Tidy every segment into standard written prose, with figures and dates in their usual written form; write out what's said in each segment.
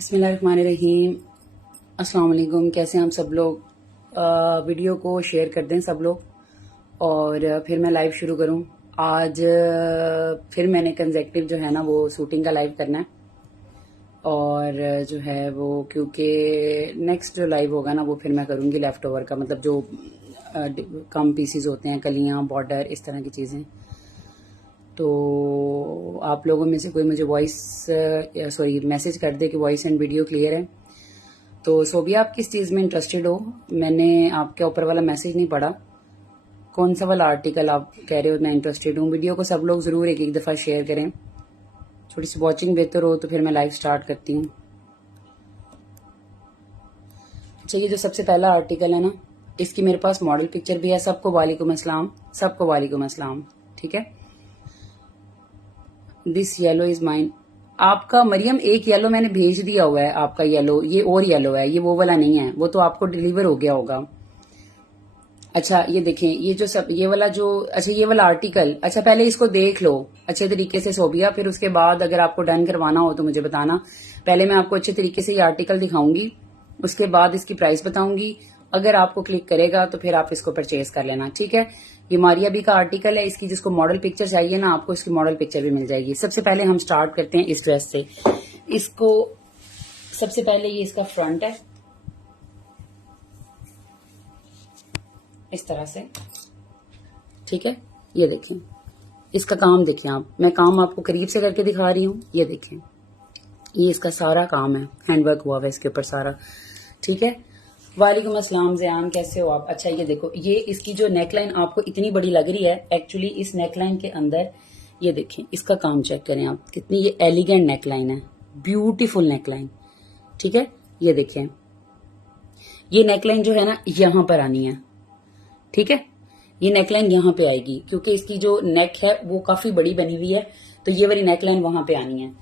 बिस्मिल्लाहिर्रहमानिर्रहीम। अस्सलाम वालेकुम। कैसे हैं हम सब लोग? वीडियो को शेयर कर दें सब लोग और फिर मैं लाइव शुरू करूं। आज फिर मैंने कंसेक्टिव जो है ना वो शूटिंग का लाइव करना है और जो है वो क्योंकि नेक्स्ट जो लाइव होगा ना वो फिर मैं करूंगी लेफ्ट ओवर का, मतलब जो कम पीसीज होते हैं, कलियां, बॉर्डर, इस तरह की चीज़ें। तो आप लोगों में से कोई मुझे मैसेज कर दे कि वॉइस एंड वीडियो क्लियर है। तो सोबिया, आप किस चीज़ में इंटरेस्टेड हो? मैंने आपके ऊपर वाला मैसेज नहीं पढ़ा। कौन सा वाला आर्टिकल आप कह रहे हो मैं इंटरेस्टेड हूँ? वीडियो को सब लोग ज़रूर एक एक दफ़ा शेयर करें, थोड़ी सी वॉचिंग बेहतर हो तो फिर मैं लाइव स्टार्ट करती हूँ। अच्छा, ये जो सबसे पहला आर्टिकल है ना, इसकी मेरे पास मॉडल पिक्चर भी है। सबको वालेकुम अस्सलाम, सबको वालेकुम अस्सलाम। ठीक है, दिस येलो इज माइन। आपका मरियम एक येलो मैंने भेज दिया हुआ है, आपका येलो, ये और येलो है, ये वो वाला नहीं है, वो तो आपको डिलीवर हो गया होगा। अच्छा, ये देखें, ये जो सब ये वाला जो, अच्छा ये वाला आर्टिकल, अच्छा पहले इसको देख लो अच्छे तरीके से सोबिया, फिर उसके बाद अगर आपको डन करवाना हो तो मुझे बताना। पहले मैं आपको अच्छे तरीके से ये आर्टिकल दिखाऊंगी, उसके बाद इसकी प्राइस बताऊंगी। अगर आपको क्लिक करेगा तो फिर आप इसको परचेज कर लेना। ठीक है, ये मारिया बी का आर्टिकल है। इसकी जिसको मॉडल पिक्चर चाहिए ना, आपको इसकी मॉडल पिक्चर भी मिल जाएगी। सबसे पहले हम स्टार्ट करते हैं इस ड्रेस से। इसको सबसे पहले ये इसका फ्रंट है इस तरह से। ठीक है, ये देखें, इसका काम देखें आप, मैं काम आपको करीब से करके दिखा रही हूँ। ये देखें, ये इसका सारा काम है, हैंडवर्क हुआ हुआ है इसके ऊपर सारा। ठीक है, वालेकुम अस्सलाम ज़यान, कैसे हो आप? अच्छा, ये देखो, ये इसकी जो नेकलाइन आपको इतनी बड़ी लग रही है, एक्चुअली इस नेकलाइन के अंदर ये देखें, इसका काम चेक करें आप, कितनी ये एलिगेंट नेकलाइन है, ब्यूटीफुल नेकलाइन। ठीक है, ये देखें, ये नेकलाइन जो है ना यहां पर आनी है। ठीक है, ये नेकलाइन यहां पे आएगी क्योंकि इसकी जो नेक है वो काफी बड़ी बनी हुई है, तो ये वाली नेकलाइन वहां पे आनी है।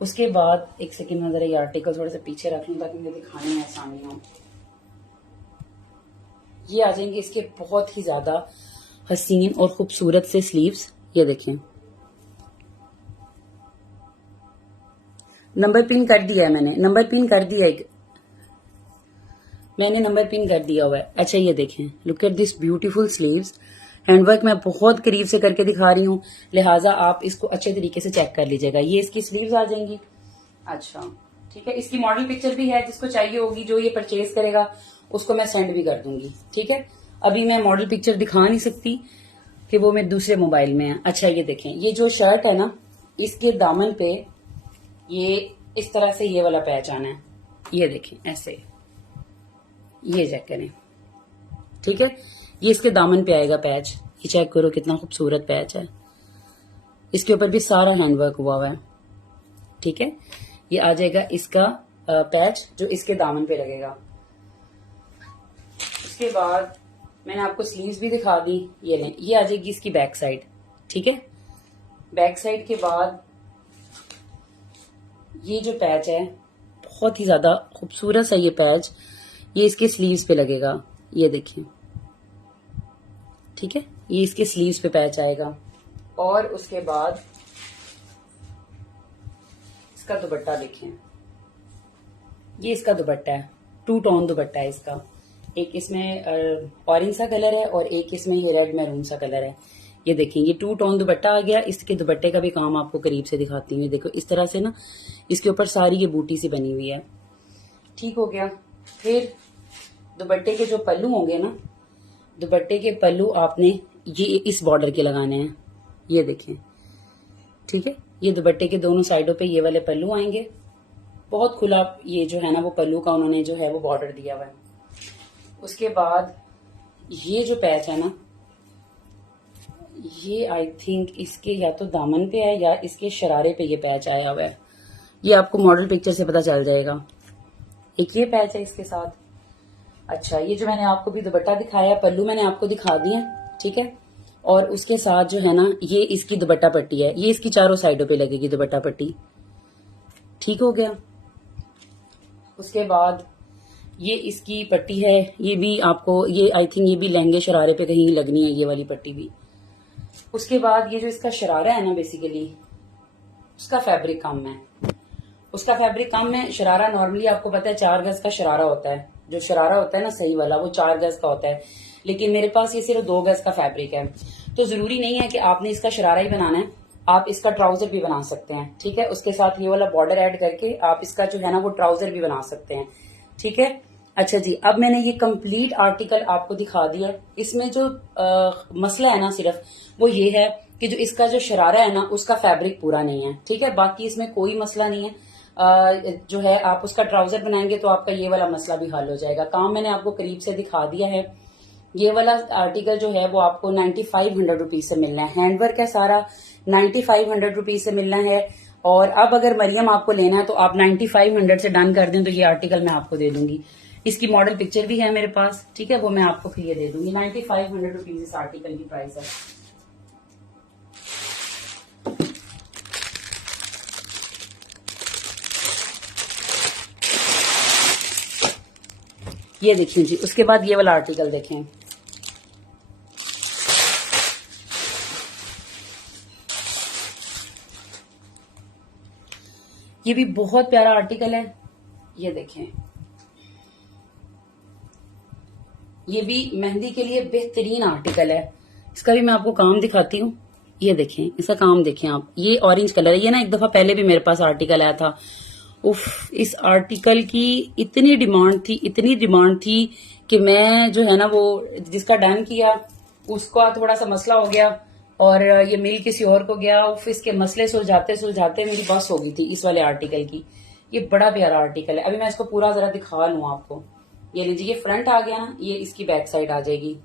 उसके बाद एक सेकेंड में जरा ये आर्टिकल थोड़ा सा पीछे रख लूं ताकि मुझे दिखाने में आसानी हो। ये आ जाएंगे इसके बहुत ही ज्यादा हसीन और खूबसूरत से स्लीव्स। ये देखें, नंबर पिन कर दिया है मैंने, नंबर पिन कर दिया है, मैंने नंबर पिन कर दिया हुआ है। अच्छा, ये देखें, look at this beautiful sleeves. Handwork मैं बहुत करीब से करके दिखा रही हूँ, लिहाजा आप इसको अच्छे तरीके से चेक कर लीजिएगा। ये इसकी स्लीव्स आ जाएंगी। अच्छा, ठीक है, इसकी मॉडल पिक्चर भी है, जिसको चाहिए होगी, जो ये परचेज करेगा उसको मैं सेंड भी कर दूंगी। ठीक है, अभी मैं मॉडल पिक्चर दिखा नहीं सकती कि वो मेरे दूसरे मोबाइल में है। अच्छा, ये देखें, ये जो शर्ट है ना, इसके दामन पे ये इस तरह से ये वाला पैच आना है। ये देखें ऐसे, ये चेक करें। ठीक है, ये इसके दामन पे आएगा पैच, ये चेक करो कितना खूबसूरत पैच है, इसके ऊपर भी सारा हैंडवर्क हुआ है। ठीक है, ये आ जाएगा इसका पैच जो इसके दामन पे लगेगा। उसके बाद मैंने आपको स्लीव्स भी दिखा दी, ये लें, ये आ जाएगी इसकी बैक साइड। ठीक है, बैक साइड के बाद ये जो पैच है बहुत ही ज्यादा खूबसूरत सा ये पैच, ये इसके स्लीव्स पे लगेगा। ये देखिए, ठीक है, ये इसके स्लीव्स पे पैच आएगा। और उसके बाद इसका दुपट्टा देखें, ये इसका दुपट्टा है, 2 टोन दुपट्टा है इसका। एक इसमें ऑरेंज सा कलर है और एक इसमें ये रेड मैरून सा कलर है। ये देखिए, ये 2 टोन दुपट्टा आ गया। इसके दुपट्टे का भी काम आपको करीब से दिखाती हूँ। देखो इस तरह से ना, इसके ऊपर सारी ये बूटी सी बनी हुई है। ठीक हो गया। फिर दुपट्टे के जो पल्लू होंगे ना, दुपट्टे के पल्लू आपने ये इस बॉर्डर के लगाने हैं। ये देखें, ठीक है, ये दुपट्टे के दोनों साइडों पे ये वाले पल्लू आएंगे। बहुत खुला ये जो है ना वो पल्लू का उन्होंने जो है वो बॉर्डर दिया हुआ है। उसके बाद ये जो पैच है ना, ये आई थिंक इसके या तो दामन पे है या इसके शरारे पे ये पैच आया हुआ है। ये आपको मॉडल पिक्चर से पता चल जाएगा। एक ये पैच है इसके साथ। अच्छा, ये जो मैंने आपको भी दुपट्टा दिखाया, पल्लू मैंने आपको दिखा दिया। ठीक है, और उसके साथ जो है ना ये इसकी दुपट्टा पट्टी है, ये इसकी चारों साइडों पे लगेगी दुपट्टा पट्टी। ठीक हो गया। उसके बाद ये इसकी पट्टी है, ये भी आपको, ये आई थिंक ये भी लहंगे शरारे पे कहीं लगनी है, ये वाली पट्टी भी। उसके बाद ये जो इसका शरारा है ना, बेसिकली उसका फैब्रिक कम है, उसका फैब्रिक कम है। शरारा नॉर्मली आपको पता है 4 गज का शरारा होता है, जो शरारा होता है ना सही वाला वो 4 गज का होता है, लेकिन मेरे पास ये सिर्फ 2 गज का फैब्रिक है। तो जरूरी नहीं है कि आपने इसका शरारा ही बनाना है, आप इसका ट्राउजर भी बना सकते हैं। ठीक है, उसके साथ ये वाला बॉर्डर ऐड करके आप इसका जो है ना वो ट्राउजर भी बना सकते हैं। ठीक है, अच्छा जी, अब मैंने ये कंप्लीट आर्टिकल आपको दिखा दिया। इसमें जो मसला है ना सिर्फ वो ये है कि जो इसका जो शरारा है ना उसका फैब्रिक पूरा नहीं है। ठीक है, बाकी इसमें कोई मसला नहीं है। जो है आप उसका ट्राउजर बनाएंगे तो आपका ये वाला मसला भी हल हो जाएगा। काम मैंने आपको करीब से दिखा दिया है। ये वाला आर्टिकल जो है वो आपको 9500 रुपीज से मिलना है। हैंडवर्क है सारा, 9500 रुपीज से मिलना है। और अब अगर मरियम आपको लेना है तो आप 9500 से डन कर दें तो ये आर्टिकल मैं आपको दे दूंगी। इसकी मॉडल पिक्चर भी है मेरे पास। ठीक है, वो मैं आपको फिर ये दे दूंगी। 9500 रुपीज इस आर्टिकल की प्राइस है। ये देखिए जी, उसके बाद ये वाला आर्टिकल देखें। ये भी बहुत प्यारा आर्टिकल है। ये देखें, ये भी मेहंदी के लिए बेहतरीन आर्टिकल है। इसका भी मैं आपको काम दिखाती हूँ। ये देखें, इसका काम देखें आप। ये ऑरेंज कलर है। ये ना एक दफा पहले भी मेरे पास आर्टिकल आया था। उफ, इस आर्टिकल की इतनी डिमांड थी कि मैं जो है ना वो जिसका डन किया उसका थोड़ा सा मसला हो गया और ये मिल किसी और को गया। उफ, इसके मसले सुलझाते मेरी बस हो गई थी इस वाले आर्टिकल की। ये बड़ा प्यारा आर्टिकल है। अभी मैं इसको पूरा जरा दिखा लूं आपको। ये लीजिए, ये फ्रंट आ गया ना, ये इसकी बैक साइड आ जाएगी।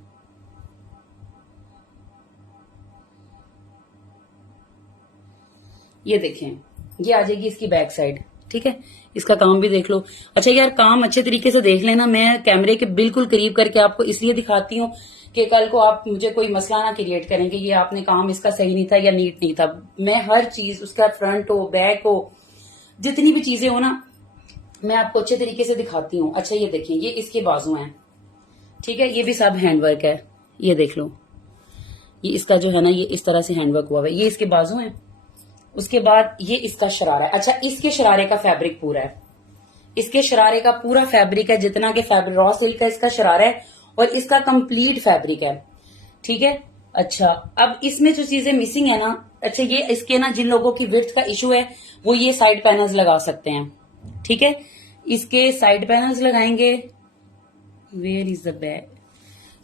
ये देखें, ये आ जाएगी इसकी बैक साइड। ठीक है, इसका काम भी देख लो। अच्छा यार, काम अच्छे तरीके से देख लेना। मैं कैमरे के बिल्कुल करीब करके आपको इसलिए दिखाती हूँ कि कल को आप मुझे कोई मसला ना क्रिएट करें कि ये आपने काम इसका सही नहीं था या नीट नहीं था। मैं हर चीज, उसका फ्रंट हो बैक हो, जितनी भी चीजें हो ना, मैं आपको अच्छे तरीके से दिखाती हूँ। अच्छा ये देखिए, ये इसके बाजू हैं। ठीक है, ये भी सब हैंडवर्क है। ये देख लो, ये इसका जो है ना ये इस तरह से हैंडवर्क हुआ है। ये इसके बाजू हैं। उसके बाद ये इसका शरारा है। अच्छा, इसके शरारे का फैब्रिक पूरा है। इसके शरारे का पूरा फैब्रिक है, जितना के फैब्रिक रॉ सिल्क का इसका शरारा है और इसका कंप्लीट फैब्रिक है। ठीक है, अच्छा अब इसमें जो चीजें मिसिंग है ना, अच्छा ये इसके ना जिन लोगों की विड्थ का इशू है वो ये साइड पैनल्स लगा सकते हैं। ठीक है, इसके साइड पैनल्स लगाएंगे। Where is the back,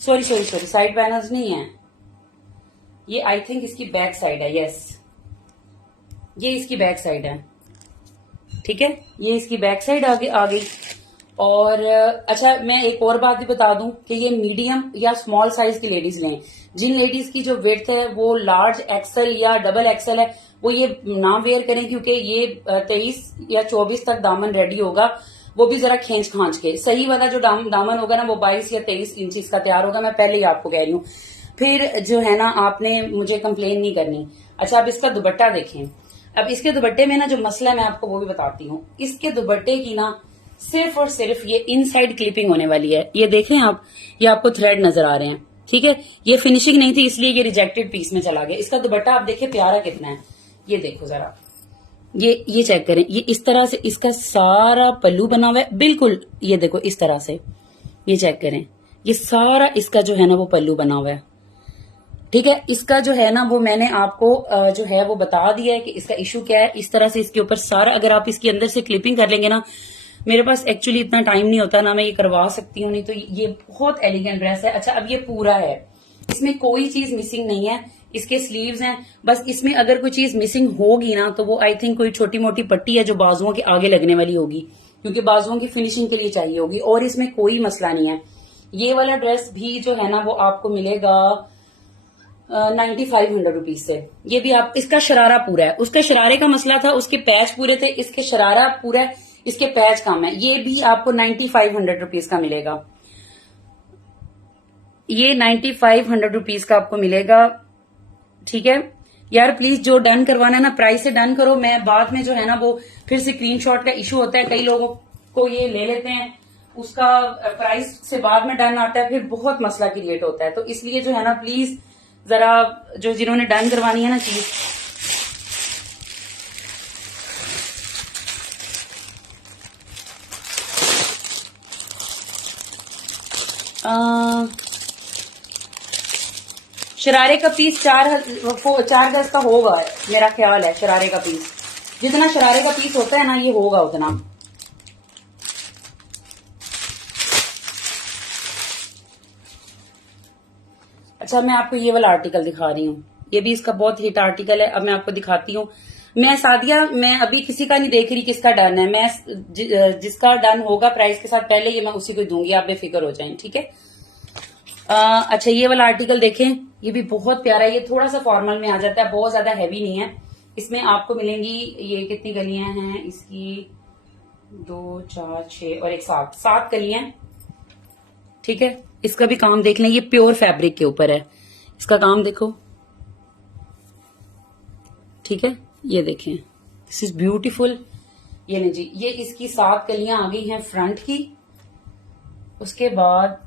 sorry side panels नहीं है ये, आई थिंक इसकी बैक साइड है। यस, ये इसकी बैक साइड है। ठीक है, ये इसकी बैक साइड आ गई। और अच्छा मैं एक और बात भी बता दूं कि ये मीडियम या स्मॉल साइज की लेडीज लें। जिन लेडीज की जो वेट है वो लार्ज एक्सेल या डबल एक्सेल है वो ये ना वेयर करें, क्योंकि ये 23 या 24 तक दामन रेडी होगा, वो भी जरा खींच खांच के। सही वाला जो दामन होगा ना वो 22 या 23 इंच का तैयार होगा। मैं पहले ही आपको कह रही हूँ, फिर जो है ना आपने मुझे कंप्लेन नहीं करनी। अच्छा, अब इसका दुपट्टा देखें। अब इसके दुपट्टे में ना जो मसला मैं आपको वो भी बताती हूँ। इसके दुपट्टे की ना सिर्फ और सिर्फ ये इनसाइड क्लिपिंग होने वाली है। ये देख रहे हैं आप, ये आपको थ्रेड नजर आ रहे हैं। ठीक है, ये फिनिशिंग नहीं थी इसलिए ये रिजेक्टेड पीस में चला गया। इसका दुपट्टा आप देखिए प्यारा कितना है। ये देखो जरा, ये चेक करें। ये इस तरह से इसका सारा पल्लू बना हुआ है बिल्कुल। ये देखो इस तरह से, ये चेक करें, ये सारा इसका जो है ना वो पल्लू बना हुआ है। ठीक है, इसका जो है ना वो मैंने आपको जो है वो बता दिया है कि इसका इशू क्या है। इस तरह से इसके ऊपर सारा, अगर आप इसके अंदर से क्लिपिंग कर लेंगे ना, मेरे पास एक्चुअली इतना टाइम नहीं होता ना मैं ये करवा सकती हूँ, नहीं तो ये बहुत एलिगेंट ड्रेस है। अच्छा, अब ये पूरा है, इसमें कोई चीज मिसिंग नहीं है। इसके स्लीव्स हैं, बस इसमें अगर कोई चीज मिसिंग होगी ना तो वो आई थिंक कोई छोटी मोटी पट्टी है जो बाजुओं के आगे लगने वाली होगी, क्योंकि बाजुओं की फिनिशिंग के लिए चाहिए होगी। और इसमें कोई मसला नहीं है। ये वाला ड्रेस भी जो है ना वो आपको मिलेगा 9500 रुपीज से। ये भी आप, इसका शरारा पूरा है। उसके शरारे का मसला था, उसके पैच पूरे थे, इसके शरारा पूरा है, इसके पैच कम है। ये भी आपको 9500 रुपीज का मिलेगा। ये 9500 रुपीज का आपको मिलेगा। ठीक है यार, प्लीज जो डन करवाना है ना प्राइस से डन करो। मैं बाद में जो है ना वो फिर से स्क्रीनशॉट का इशू होता है, कई लोगों को ये ले लेते हैं, उसका प्राइस से बाद में डन आता है, फिर बहुत मसला क्रिएट होता है। तो इसलिए जो है ना प्लीज जरा जो जिन्होंने डन करवानी है ना चीज, शरारे का पीस 4 गज का होगा, मेरा ख्याल है। शरारे का पीस, जितना शरारे का पीस होता है ना, ये होगा उतना। अच्छा, मैं आपको ये वाला आर्टिकल दिखा रही हूँ, ये भी इसका बहुत हिट आर्टिकल है। अब मैं आपको दिखाती हूँ। मैं सादिया, मैं अभी किसी का नहीं देख रही किसका डन है। मैं जिसका डन होगा प्राइस के साथ पहले, ये मैं उसी को दूंगी, आप बेफिक्र हो जाएं, ठीक है। अच्छा, ये वाला आर्टिकल देखें, ये भी बहुत प्यारा है। ये थोड़ा सा फॉर्मल में आ जाता है, बहुत ज्यादा हैवी नहीं है। इसमें आपको मिलेंगी, ये कितनी कलियां हैं इसकी, 2 4 6 और 1 7 कलियां, ठीक है। इसका भी काम देख लें, ये प्योर फैब्रिक के ऊपर है, इसका काम देखो, ठीक है। ये देखें, दिस इज ब्यूटीफुल। ये नहीं जी, ये इसकी 7 कलियां आ गई हैं फ्रंट की। उसके बाद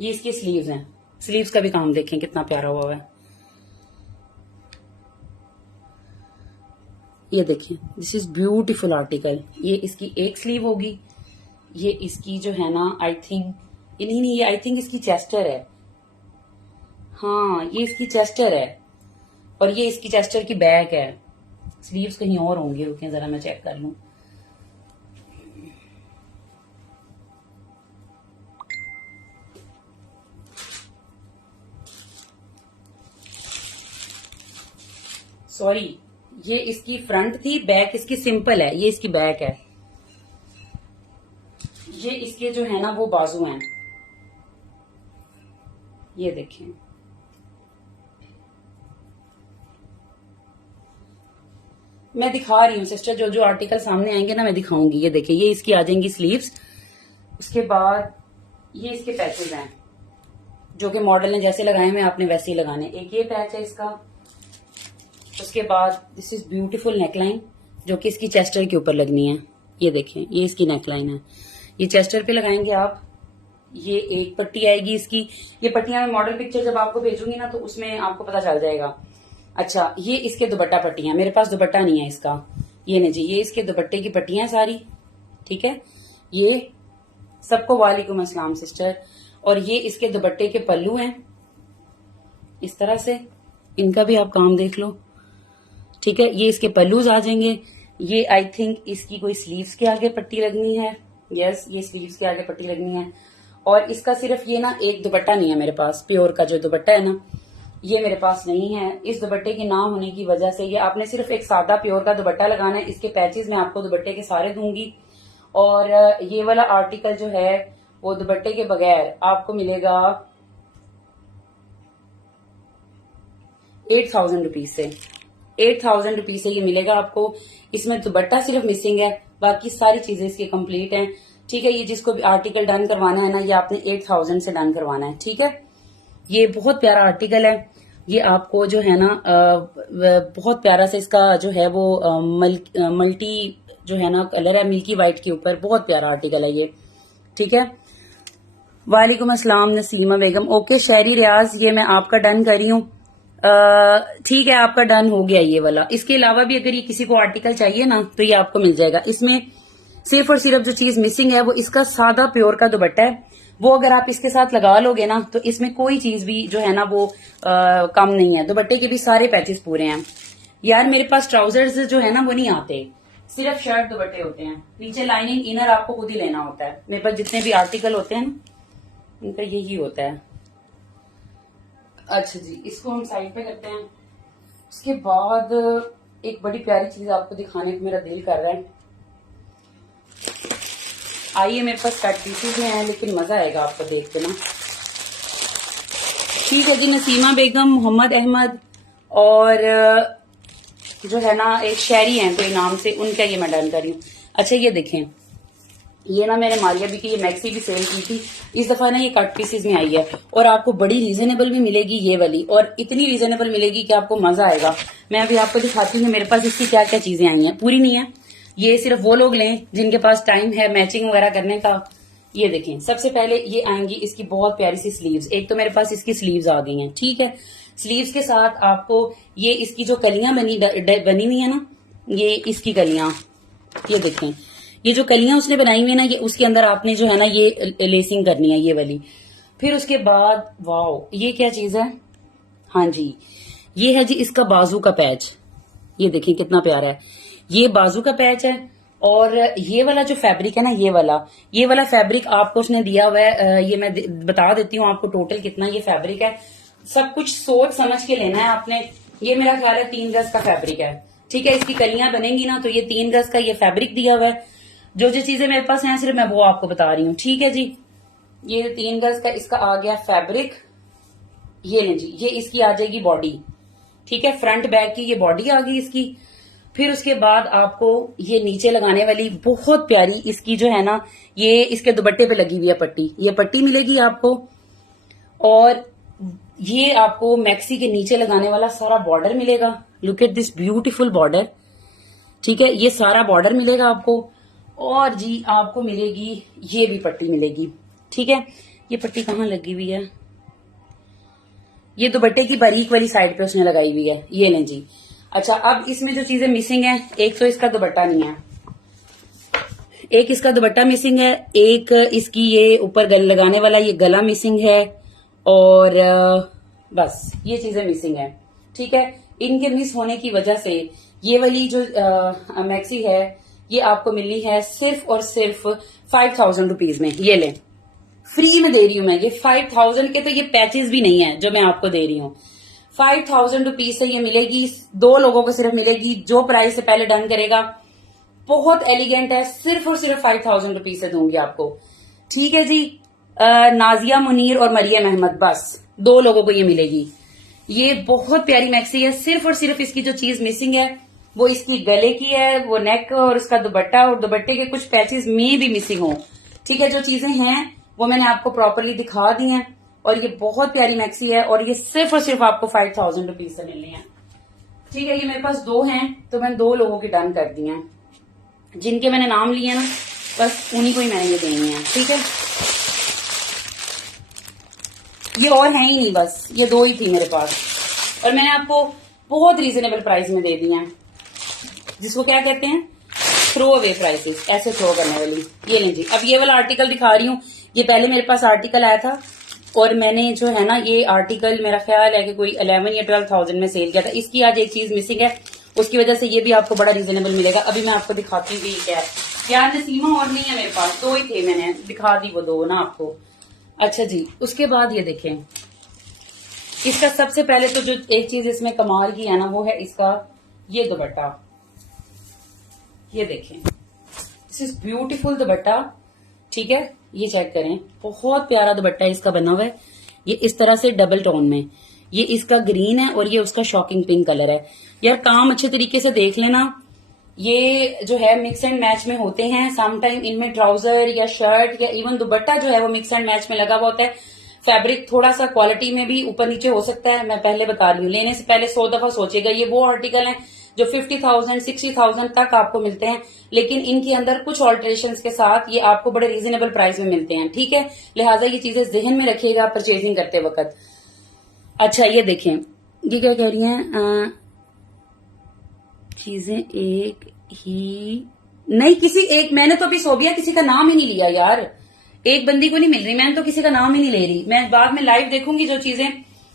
ये इसकी स्लीव्स हैं, स्लीव्स का भी काम देखें कितना प्यारा हुआ है। ये देखिए, दिस इज ब्यूटीफुल आर्टिकल। ये इसकी एक स्लीव होगी, ये इसकी जो है ना, आई थिंक नहीं, ये आई थिंक इसकी चेस्टर है। हाँ, ये इसकी चेस्टर है, और ये इसकी चेस्टर की बैक है। स्लीव्स कहीं और होंगे, रुकें जरा मैं चेक कर लूं। सॉरी, ये इसकी फ्रंट थी, बैक इसकी सिंपल है। ये इसकी बैक है, ये इसके जो है ना वो बाजू हैं। ये देखें, मैं दिखा रही हूँ सिस्टर, जो जो आर्टिकल सामने आएंगे ना मैं दिखाऊंगी। ये देखिए, ये इसकी आ जाएंगी स्लीव्स। उसके बाद ये इसके पैचेस हैं, जो कि मॉडल ने जैसे लगाए हुए आपने वैसे ही लगाने। एक ये पैच है इसका। उसके बाद दिस इज ब्यूटीफुल नेकलाइन, जो कि इसकी चेस्टर के ऊपर लगनी है। ये देखें, ये इसकी नेकलाइन है, ये चेस्टर पे लगाएंगे आप। ये एक पट्टी आएगी इसकी। ये पट्टियां मैं मॉडल पिक्चर जब आपको भेजूंगी ना, तो उसमें आपको पता चल जाएगा। अच्छा, ये इसके दुपट्टा पट्टियां, मेरे पास दुपट्टा नहीं है इसका। ये नहीं जी, ये इसके दुपट्टे की पट्टियां सारी, ठीक है। ये सबको वालेकुम अस्सलाम सिस्टर। और ये इसके दुपट्टे के पल्लू हैं, इस तरह से। इनका भी आप काम देख लो, ठीक है। ये इसके पल्लूज आ जाएंगे। ये आई थिंक इसकी कोई स्लीव्स के आगे पट्टी लगनी है। यस, ये स्लीव्स के आगे पट्टी लगनी है। और इसका सिर्फ ये ना एक दुपट्टा नहीं है मेरे पास, प्योर का जो दुपट्टा है ना, ये मेरे पास नहीं है। इस दुपट्टे के ना होने की वजह से ये आपने सिर्फ एक सादा प्योर का दुपट्टा लगाना है। इसके पैचेस मैं आपको दुपट्टे के सारे दूंगी। और ये वाला आर्टिकल जो है वो दुपट्टे के बगैर आपको मिलेगा 8000 रुपीज से। 8000 रुपीज से ये मिलेगा आपको। इसमें दुपट्टा सिर्फ मिसिंग है, बाकी सारी चीजें इसकी कंप्लीट हैं, ठीक है। ये जिसको भी आर्टिकल डन करवाना है ना, ये आपने 8000 से डन करवाना है, ठीक है। ये बहुत प्यारा आर्टिकल है। ये आपको जो है ना बहुत प्यारा से इसका जो है वो मल्टी जो है ना कलर है, मिल्की व्हाइट के ऊपर, बहुत प्यारा आर्टिकल है ये, ठीक है। वालेकुम अस्सलाम नसीमा बेगम। ओके शहरी रियाज, ये मैं आपका डन कर रही हूँ, ठीक है, आपका डन हो गया ये वाला। इसके अलावा भी अगर ये किसी को आर्टिकल चाहिए ना, तो ये आपको मिल जाएगा। इसमें सिर्फ और सिर्फ जो चीज मिसिंग है वो इसका सादा प्योर का दुपट्टा है। वो अगर आप इसके साथ लगा लोगे ना, तो इसमें कोई चीज भी जो है ना वो कम नहीं है। दुपट्टे के भी सारे पैचेस पूरे हैं। यार मेरे पास ट्राउजर्स जो है ना वो नहीं आते, सिर्फ शर्ट दुपट्टे होते हैं। नीचे लाइनिंग इनर आपको खुद ही लेना होता है। मेरे पास जितने भी आर्टिकल होते हैं ना, उनका यही होता है। अच्छा जी, इसको हम साइड पे करते हैं। उसके बाद एक बड़ी प्यारी चीज आपको दिखाने को मेरा दिल कर रहा है। आइए, मेरे पास कट पीसेज हैं, लेकिन मजा आएगा आपको देख के ना। ठीक है जी, नसीमा बेगम, मोहम्मद अहमद और जो है ना एक शहरी हैं कोई नाम से, उनका ये मैं डन कर रही हूँ। अच्छा ये देखें, ये ना मैंने मारिया भी की ये मैक्सी भी सेल की थी। इस दफा ना ये कट पीसेज में आई है, और आपको बड़ी रीजनेबल भी मिलेगी ये वाली, और इतनी रीजनेबल मिलेगी कि आपको मजा आएगा। मैं अभी आपको दिखाती हूँ मेरे पास इसकी क्या क्या चीजें आई हैं। पूरी नहीं है ये, सिर्फ वो लोग लें जिनके पास टाइम है मैचिंग वगैरह करने का। ये देखें, सबसे पहले ये आएंगी इसकी बहुत प्यारी सी स्लीव्स। एक तो मेरे पास इसकी स्लीव्स आ गई हैं, ठीक है। स्लीव्स के साथ आपको ये इसकी जो कलियां बनी हुई है ना, ये इसकी कलियां, ये देखें, ये जो कलियां उसने बनाई हुई है ना, ये उसके अंदर आपने जो है ना ये लेसिंग करनी है, ये वाली। फिर उसके बाद वाओ, ये क्या चीज है? हाँ जी, ये है जी इसका बाजू का पैच। ये देखिए कितना प्यारा है, ये बाजू का पैच है। और ये वाला जो फैब्रिक है ना, ये वाला फैब्रिक आपको उसने दिया हुआ है। ये मैं बता देती हूँ आपको टोटल कितना ये फैब्रिक है। सब कुछ सोच समझ के लेना है आपने। ये मेरा ख्याल है 3 गज का फैब्रिक है, ठीक है। इसकी कलियां बनेंगी ना, तो ये 3 गज का ये फैब्रिक दिया हुआ है। जो जो चीजें मेरे पास हैं सिर्फ मैं वो आपको बता रही हूँ, ठीक है जी। ये 3 गज का इसका आ गया फैब्रिक। ये नहीं जी, ये इसकी आ जाएगी बॉडी, ठीक है। फ्रंट बैक की ये बॉडी आ गई इसकी। फिर उसके बाद आपको ये नीचे लगाने वाली बहुत प्यारी इसकी जो है ना, ये इसके दुपट्टे पे लगी हुई है पट्टी, ये पट्टी मिलेगी आपको। और ये आपको मैक्सी के नीचे लगाने वाला सारा बॉर्डर मिलेगा। Look at this beautiful border, ठीक है। ये सारा बॉर्डर मिलेगा आपको। और जी आपको मिलेगी ये भी पट्टी मिलेगी, ठीक है। ये पट्टी कहाँ लगी हुई है? ये दुपट्टे की बारीक वाली साइड पे उसने लगाई हुई है, ये लें जी। अच्छा, अब इसमें जो चीजें मिसिंग है, एक तो इसका दुपट्टा नहीं है, एक इसका दुपट्टा मिसिंग है, एक इसकी ये ऊपर गल लगाने वाला ये गला मिसिंग है, और बस ये चीजें मिसिंग है, ठीक है। इनके मिस होने की वजह से ये वाली जो मैक्सी है ये आपको मिलनी है सिर्फ और सिर्फ 5000 रुपीज में। ये लें, फ्री में दे रही हूं मैं ये। 5000 के तो ये पैचेस भी नहीं है जो मैं आपको दे रही हूँ। 5000 रुपीज से ये मिलेगी, 2 लोगों को सिर्फ मिलेगी। जो प्राइस से पहले डन करेगा, बहुत एलिगेंट है, सिर्फ और सिर्फ 5000 रुपीज से दूंगी आपको, ठीक है जी। नाजिया मुनीर और मरियम अहमद, बस 2 लोगों को ये मिलेगी। ये बहुत प्यारी मैक्सी है। सिर्फ और सिर्फ इसकी जो चीज मिसिंग है वो इसकी गले की है, वो नेक और उसका दुपट्टा, और दुपट्टे के कुछ पैचेस में भी मिसिंग हो, ठीक है। जो चीजें हैं वो मैंने आपको प्रॉपरली दिखा दी हैं। और ये बहुत प्यारी मैक्सी है, और ये सिर्फ और सिर्फ आपको 5000 रुपीज से मिलनी है, ठीक है। ये मेरे पास 2 हैं, तो मैंने 2 लोगों की डन कर दी हैं। जिनके मैंने नाम लिए ना, बस उन्हीं को ही मैंने ये देनी है, ठीक है। ये और है ही नहीं, बस ये 2 ही थी मेरे पास, और मैंने आपको बहुत रीजनेबल प्राइस में दे दी हैं, जिसको क्या कहते हैं थ्रो अवे प्राइसेस, ऐसे थ्रो करने वाली। ये लें जी, अब ये वाला आर्टिकल दिखा रही हूँ। ये पहले मेरे पास आर्टिकल आया था, और मैंने जो है ना ये आर्टिकल मेरा ख्याल है कि कोई 11 या 12,000 में सेल किया था। इसकी आज एक चीज मिसिंग है, उसकी वजह से ये भी आपको बड़ा रीजनेबल मिलेगा। अभी मैं आपको दिखाती हूँ क्या है। यार नसीमा और नहीं है मेरे पास, 2 ही थे, मैंने दिखा दी वो 2 ना आपको। अच्छा जी, उसके बाद ये देखें, इसका सबसे पहले तो जो एक चीज इसमें कमाल की है ना, वो है इसका ये दुपट्टा। ये देखें, दिस इज ब्यूटीफुल दुपट्टा, ठीक है। ये चेक करें, बहुत प्यारा दुपट्टा इसका बना हुआ है। ये इस तरह से डबल टोन में, ये इसका ग्रीन है और ये उसका शॉकिंग पिंक कलर है। यार काम अच्छे तरीके से देख लेना, ये जो है मिक्स एंड मैच में होते हैं। सम टाइम इनमें ट्राउजर या शर्ट या इवन दुपट्टा जो है वो मिक्स एंड मैच में लगा हुआ होता है। फैब्रिक थोड़ा सा क्वालिटी में भी ऊपर नीचे हो सकता है, मैं पहले बता रही हूँ। लेने से पहले 100 दफा सोचेगा। ये वो आर्टिकल है जो 50,000 60,000 तक आपको मिलते हैं, लेकिन इनके अंदर कुछ ऑल्टरेशन के साथ ये आपको बड़े रीजनेबल प्राइस में मिलते हैं, ठीक है। लिहाजा ये चीजें जहन में रखिएगा परचेजिंग करते वक्त। अच्छा ये देखें, ये क्या कह रही हैं, चीजें एक ही नहीं, किसी एक, मैंने तो अभी सोबिया किसी का नाम ही नहीं लिया यार, एक बंदी को नहीं मिल रही, मैंने तो किसी का नाम ही नहीं ले रही। मैं बाद में लाइव देखूंगी जो चीजें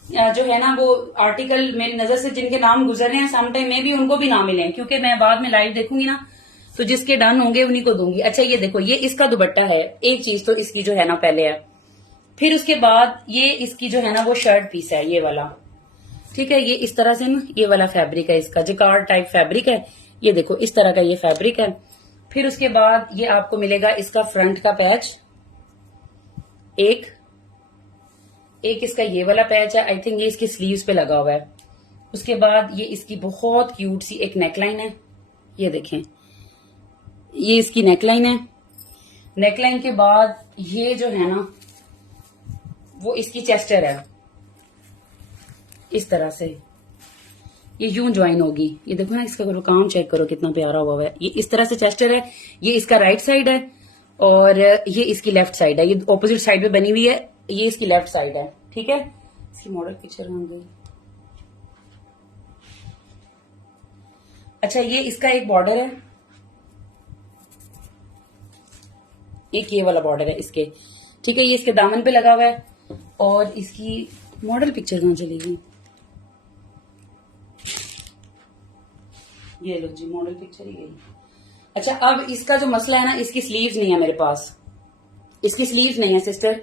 जो है ना वो आर्टिकल मेरी नजर से जिनके नाम गुजर रहे हैं, समटाइम में भी उनको भी ना मिले, क्योंकि मैं बाद में लाइव देखूंगी ना, तो जिसके डन होंगे उन्हीं को दूंगी। अच्छा ये देखो, ये इसका दुपट्टा है। एक चीज तो इसकी जो है ना पहले है, फिर उसके बाद ये इसकी जो है ना वो शर्ट पीस है, ये वाला, ठीक है। ये इस तरह से ना ये वाला फैब्रिक है इसका, जिकार्ड टाइप फैब्रिक है। ये देखो इस तरह का ये फैब्रिक है। फिर उसके बाद ये आपको मिलेगा इसका फ्रंट का पैच, एक इसका ये वाला पैच है। आई थिंक ये इसकी स्लीव्स पे लगा हुआ है। उसके बाद ये इसकी बहुत क्यूट सी एक नेकलाइन है। ये देखें, ये इसकी नेकलाइन है। नेकलाइन के बाद ये जो है ना वो इसकी चेस्टर है, इस तरह से ये यूं ज्वाइन होगी। ये देखो ना, इसका करो काम चेक करो कितना प्यारा हुआ है। ये इस तरह से चेस्टर है। ये इसका राइट साइड है और ये इसकी लेफ्ट साइड है। ये ऑपोजिट साइड पे बनी हुई है, ये इसकी लेफ्ट साइड है, ठीक है। इसकी मॉडल पिक्चर बन गई। अच्छा ये इसका एक बॉर्डर है, एक ये वाला बॉर्डर है इसके, ठीक है। ये इसके दामन पे लगा हुआ है और इसकी मॉडल पिक्चर कहाँ चली गई? ये लो जी, मॉडल पिक्चर ही गई। अच्छा, अब इसका जो मसला है ना, इसकी स्लीव्स नहीं है मेरे पास, इसकी स्लीव्स नहीं है सिस्टर,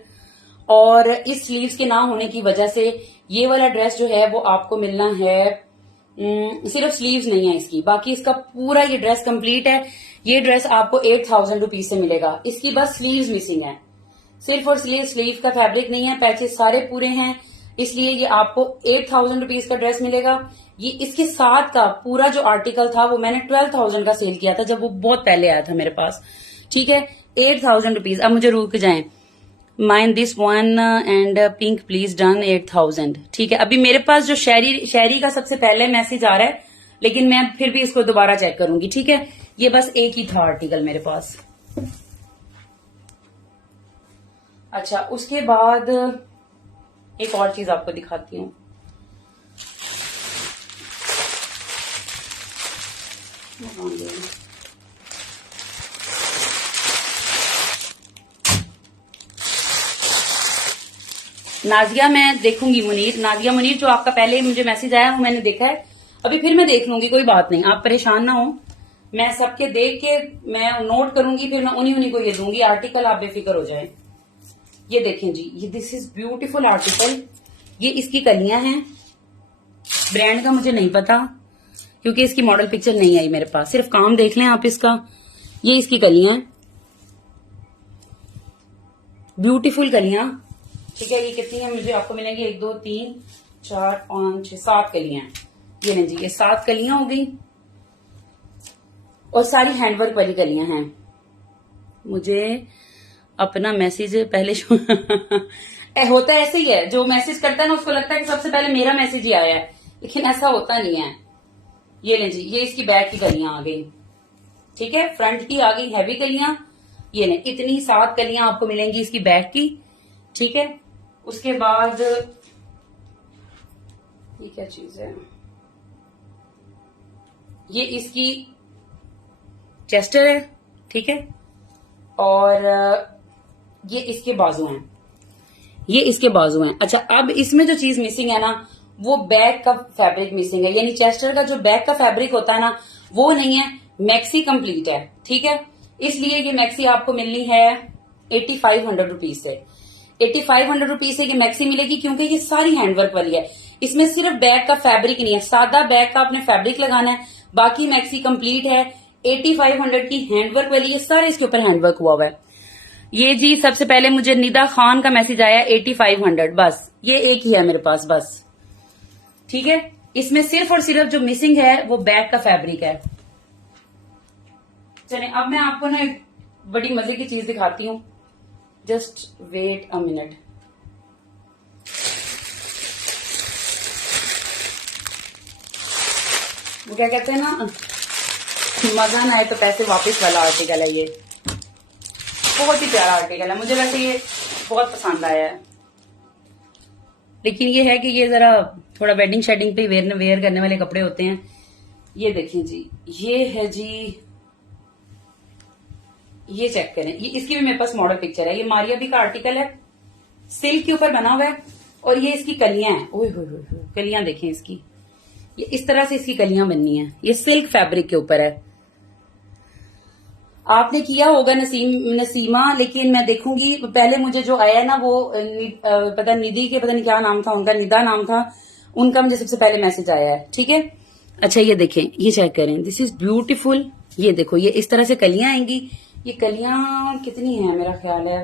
और इस स्लीव्स के ना होने की वजह से ये वाला ड्रेस जो है वो आपको मिलना है, सिर्फ स्लीव्स नहीं है इसकी, बाकी इसका पूरा ये ड्रेस कंप्लीट है। ये ड्रेस आपको 8000 रुपीज से मिलेगा, इसकी बस स्लीव्स मिसिंग है, सिर्फ और स्लीव का फैब्रिक नहीं है, पैचेस सारे पूरे हैं, इसलिए ये आपको 8000 रुपीज का ड्रेस मिलेगा। ये इसके साथ का पूरा जो आर्टिकल था वो मैंने 12000 का सेल किया था जब वो बहुत पहले आया था मेरे पास, ठीक है। 8000 रुपीज। अब मुझे रुक जाएं, mind this one and pink please done 8000, ठीक है। अभी मेरे पास जो शहरी का सबसे पहले मैसेज आ रहा है, लेकिन मैं फिर भी इसको दोबारा चेक करूंगी, ठीक है। ये बस एक ही था आर्टिकल मेरे पास। अच्छा, उसके बाद एक और चीज आपको दिखाती हूँ। नाजिया मैं देखूंगी, नाजिया मुनीर जो आपका पहले मुझे मैसेज आया वो मैंने देखा है, अभी फिर मैं देख लूंगी, कोई बात नहीं, आप परेशान ना हो। मैं सबके देख के मैं नोट करूंगी, फिर मैं उन्हीं को ये दूंगी आर्टिकल, आप बेफिक्र हो जाए। ये देखें जी, ये दिस इज ब्यूटीफुल आर्टिकल। ये इसकी कलियां हैं, ब्रांड का मुझे नहीं पता क्योंकि इसकी मॉडल पिक्चर नहीं आई मेरे पास, सिर्फ काम देख लें आप इसका। ये इसकी कलियां हैं, ब्यूटीफुल कलियां, ठीक है। ये कितनी है, मुझे आपको मिलेंगी 1 2 3 4 5 6 7 कलियां। ये नहीं जी, ये 7 कलियां हो गई और सारी हैंडवर्क वाली कलियां हैं। मुझे अपना मैसेज पहले होता ऐसे ही है, जो मैसेज करता है ना उसको लगता है कि सबसे पहले मेरा मैसेज ही आया है, लेकिन ऐसा होता नहीं है। ये लें जी, ये इसकी बैक की कलियां आ गई, ठीक है। फ्रंट की आ गई हैवी कलियां, ये लें, इतनी 7 कलियां आपको मिलेंगी इसकी बैक की, ठीक है। उसके बाद ये क्या चीज है, ये इसकी चेस्टर है, ठीक है, और ये इसके बाजू हैं, ये इसके बाजू हैं। अच्छा, अब इसमें जो चीज मिसिंग है ना, वो बैक का फैब्रिक मिसिंग है, यानी चेस्टर का जो बैक का फैब्रिक होता है ना वो नहीं है, मैक्सी कंप्लीट है, ठीक है। इसलिए ये मैक्सी आपको मिलनी है 8500 रुपीज से। 8500 रुपीज से ये मैक्सी मिलेगी क्योंकि ये सारी हैंडवर्क वाली है, इसमें सिर्फ बैक का फैब्रिक नहीं है, सादा बैक का आपने फैब्रिक लगाना है, बाकी मैक्सी कंप्लीट है। 8500 की हैंडवर्क वाली, ये सारे इसके ऊपर हैंडवर्क हुआ है। ये जी सबसे पहले मुझे निदा खान का मैसेज आया 8500, बस ये एक ही है मेरे पास, बस, ठीक है। इसमें सिर्फ और सिर्फ जो मिसिंग है वो बैक का फैब्रिक है। चले, अब मैं आपको ना एक बड़ी मजे की चीज दिखाती हूँ, जस्ट वेट अ मिनट। वो क्या कहते हैं ना, मजा ना आए तो पैसे वापस वाला आर्टिकल है। ये बहुत ही प्यारा आर्टिकल है, मुझे वैसे ये बहुत पसंद आया है, लेकिन ये है कि ये जरा थोड़ा वेडिंग शेडिंग पे वेयर करने वाले कपड़े होते हैं। ये देखिए जी, ये है जी, ये चेक करें, ये इसकी भी मेरे पास मॉडल पिक्चर है। ये मारिया बी का आर्टिकल है, सिल्क के ऊपर बना हुआ है, और ये इसकी कलियां हैं, ओए होए होए, कलियां देखें इसकी, ये इस तरह से इसकी कलियां बननी है। ये सिल्क फैब्रिक के ऊपर है, आपने किया होगा नसीमा, लेकिन मैं देखूंगी। पहले मुझे जो आया ना वो पता निधि के, पता नहीं क्या नाम था उनका, निदा नाम था उनका, मुझे सबसे पहले मैसेज आया है, ठीक है। अच्छा, ये देखें, ये चेक करें, दिस इज ब्यूटीफुल। ये देखो, ये इस तरह से कलियां आएंगी। ये कलियां कितनी हैं, मेरा ख्याल है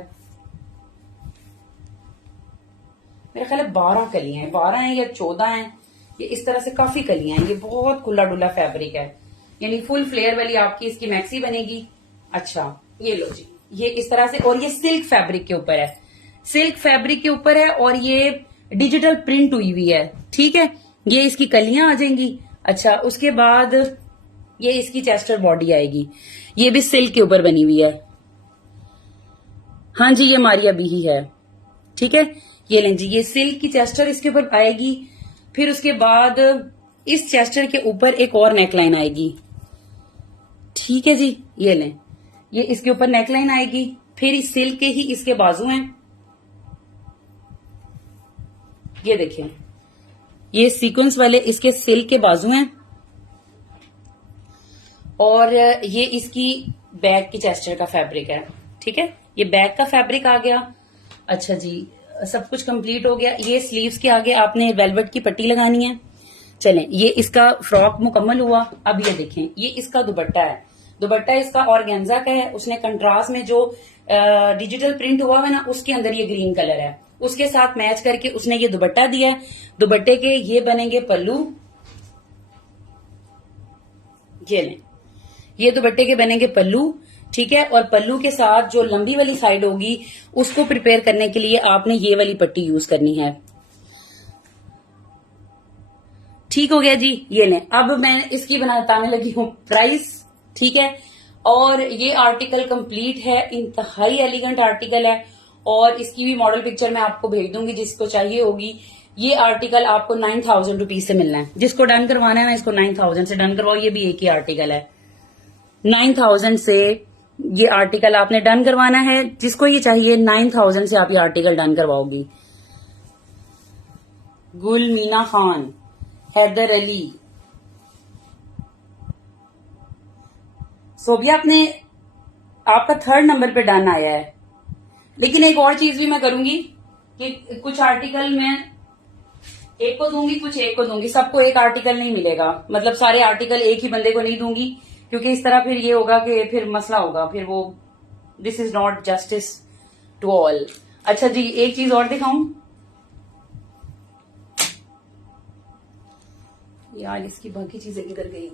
12 कलियां हैं, 12 हैं या 14 हैं। ये इस तरह से काफी कलियां हैं, ये बहुत खुला डुला फैब्रिक है, यानी फुल फ्लेयर वाली आपकी इसकी मैक्सी बनेगी। अच्छा, ये लो जी, ये इस तरह से, और ये सिल्क फैब्रिक के ऊपर है, सिल्क फैब्रिक के ऊपर है, और ये डिजिटल प्रिंट हुई हुई है, ठीक है। ये इसकी कलियां आ जाएंगी। अच्छा, उसके बाद ये इसकी चेस्टर बॉडी आएगी, ये भी सिल्क के ऊपर बनी हुई है। हाँ जी, ये मारिया भी ही है, ठीक है। ये लें जी, ये सिल्क की चेस्टर इसके ऊपर आएगी। फिर उसके बाद इस चेस्टर के ऊपर एक और नेकलाइन आएगी, ठीक है जी। ये लें, ये इसके ऊपर नेकलाइन आएगी, फिर इस सिल्क के ही इसके बाजू हैं, ये देखिए, ये सीक्वेंस वाले इसके सिल्क के बाजू हैं, और ये इसकी बैक की चेस्टर का फैब्रिक है। ठीक है, ये बैक का फैब्रिक आ गया। अच्छा जी, सब कुछ कंप्लीट हो गया। ये स्लीव्स के आगे आपने वेलवेट की पट्टी लगानी है। चलें, ये इसका फ्रॉक मुकम्मल हुआ। अब ये देखें, ये इसका दुपट्टा है। दुपट्टा इसका ऑर्गेन्जा का है। उसने कंट्रास्ट में जो डिजिटल प्रिंट हुआ है ना, उसके अंदर ये ग्रीन कलर है, उसके साथ मैच करके उसने ये दुपट्टा दिया है। दुपट्टे के ये बनेंगे पल्लू, ये लें, ये दुपट्टे के बनेंगे पल्लू। ठीक है, और पल्लू के साथ जो लंबी वाली साइड होगी उसको प्रिपेयर करने के लिए आपने ये वाली पट्टी यूज करनी है। ठीक हो गया जी, ये लें। अब मैं इसकी बताने लगी हूं प्राइस। ठीक है, और ये आर्टिकल कंप्लीट है, इंतहाई एलिगेंट आर्टिकल है, और इसकी भी मॉडल पिक्चर मैं आपको भेज दूंगी जिसको चाहिए होगी। ये आर्टिकल आपको 9,000 रुपीज से मिलना है। जिसको डन करवाना है ना, इसको 9,000 से डन करवाओ। ये भी एक ही आर्टिकल है। 9,000 से ये आर्टिकल आपने डन करवाना है। जिसको ये चाहिए 9,000 से आप ये आर्टिकल डन करवाओगी। गुल मीना खान, हैदर अली, सोबिया, अपने आपका 3rd नंबर पे डन आया है। लेकिन एक और चीज भी मैं करूंगी कि कुछ आर्टिकल मैं एक को दूंगी, कुछ एक को दूंगी। सबको एक आर्टिकल नहीं मिलेगा, मतलब सारे आर्टिकल एक ही बंदे को नहीं दूंगी, क्योंकि इस तरह फिर ये होगा कि फिर मसला होगा, फिर वो this is not justice to all. अच्छा जी, एक चीज और दिखाऊं यार, इसकी बाकी चीजें किधर गई?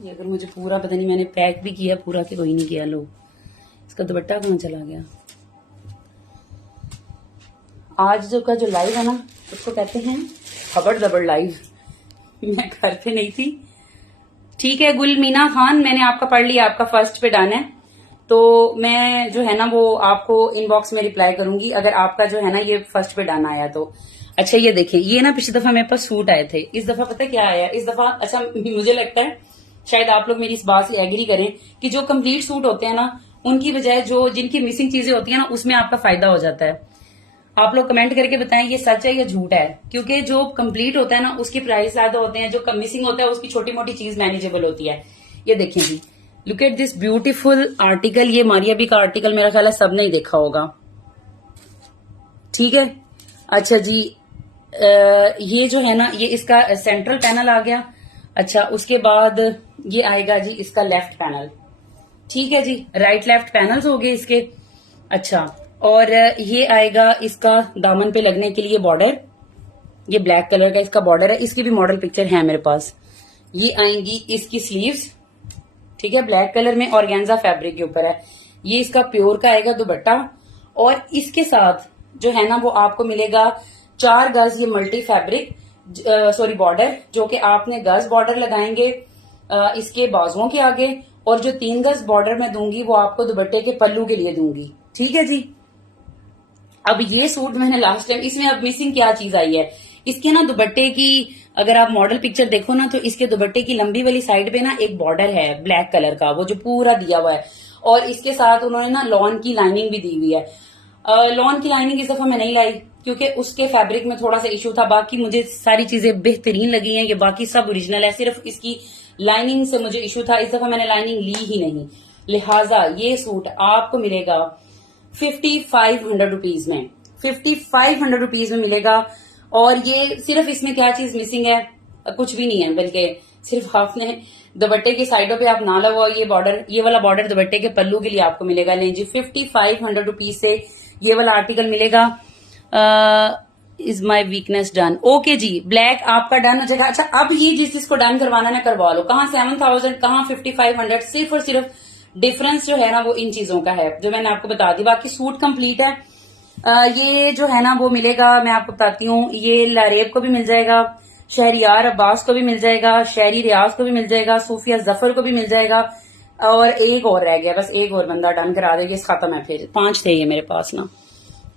ये अगर मुझे पूरा पता नहीं, मैंने पैक भी किया पूरा कि कोई नहीं किया। लो, इसका दुपट्टा कहाँ चला गया? आज जो का जो लाइव है ना, उसको कहते हैं खबर दबड़ लाइव। मैं घर पे नहीं थी। ठीक है, गुल मीना खान, मैंने आपका पढ़ लिया, आपका फर्स्ट पे डन है। तो मैं जो है ना वो आपको इनबॉक्स में रिप्लाई करूंगी अगर आपका जो है ना ये फर्स्ट पे डन आया तो। अच्छा, ये देखिए, ये ना पिछली दफा मेरे पास सूट आए थे, इस दफा पता क्या आया इस दफा? अच्छा, मुझे लगता है शायद आप लोग मेरी इस बात से एग्री करें कि जो कंप्लीट सूट होते हैं ना, उनकी बजाय जो जिनकी मिसिंग चीजें होती है ना, उसमें आपका फायदा हो जाता है। आप लोग कमेंट करके बताएं ये सच है या झूठ है, क्योंकि जो कंप्लीट होता है ना उसकी प्राइस ज्यादा होते हैं, जो मिसिंग होता है उसकी छोटी मोटी चीज मैनेजेबल होती है। ये देखिए जी, look at this beautiful article. ये मारिया बी का आर्टिकल मेरा ख्याल है सब ने ही देखा होगा। ठीक है, अच्छा जी, ये जो है ना ये इसका सेंट्रल पैनल आ गया। अच्छा, उसके बाद ये आएगा जी इसका लेफ्ट पैनल। ठीक है जी, राइट लेफ्ट पैनल्स हो गए इसके। अच्छा, और ये आएगा इसका दामन पे लगने के लिए बॉर्डर, ये ब्लैक कलर का इसका बॉर्डर है। इसकी भी मॉडल पिक्चर है मेरे पास। ये आएंगी इसकी स्लीव्स, ठीक है, ब्लैक कलर में ऑर्गेन्जा फैब्रिक के ऊपर है। ये इसका प्योर का आएगा दुपट्टा, और इसके साथ जो है ना वो आपको मिलेगा 4 गज ये मल्टी फैब्रिक सॉरी बॉर्डर, जो कि आपने गज बॉर्डर लगाएंगे इसके बाजुओं के आगे, और जो 3 गज बॉर्डर मैं दूंगी वो आपको दुपट्टे के पल्लू के लिए दूंगी। ठीक है जी। अब ये सूट मैंने लास्ट टाइम, इसमें अब मिसिंग क्या चीज आई है, इसके ना दुपट्टे की अगर आप मॉडल पिक्चर देखो ना, तो इसके दुपट्टे की लंबी वाली साइड पे ना एक बॉर्डर है ब्लैक कलर का, वो जो पूरा दिया हुआ है, और इसके साथ उन्होंने ना लॉन की लाइनिंग भी दी हुई है। लॉन की लाइनिंग इस दफा मैं नहीं लाई क्योंकि उसके फैब्रिक में थोड़ा सा इशू था। बाकी मुझे सारी चीजें बेहतरीन लगी हैं, ये बाकी सब ओरिजिनल है, सिर्फ इसकी लाइनिंग से मुझे इशू था। इस दफा मैंने लाइनिंग ली ही नहीं, लिहाजा ये सूट आपको मिलेगा 5,500 रुपीज में, 5,500 रुपीज में मिलेगा। और ये सिर्फ इसमें क्या चीज मिसिंग है, कुछ भी नहीं है, बल्कि सिर्फ आपने दुपट्टे की साइडों पे आप ना लगाओ ये बॉर्डर, ये वाला बॉर्डर दुपट्टे के पल्लू के लिए आपको मिलेगा। लें जी, 5,500 रुपीज से ये वाला आर्टिकल मिलेगा। Is my weakness done? Okay जी, ब्लैक आपका डन हो जाएगा। अच्छा, अब ये जिस जिसको डन करवाना ना करवा लो। कहाँ 7,000, कहाँ 5,500, सिर्फ और सिर्फ डिफरेंस जो है ना वो इन चीजों का है जो मैंने आपको बता दी। बाकी सूट कंप्लीट है। ये जो है ना वो मिलेगा, मैं आपको बताती हूँ, ये लारेब को भी मिल जाएगा, शहरियार अब्बास को भी मिल जाएगा, शहरी रियाज को भी मिल जाएगा, सूफिया जफर को भी मिल जाएगा, और एक और रह गया, बस एक और बंदा डन करा देगा, इस खत्म है। फिर 5 थे ये मेरे पास ना।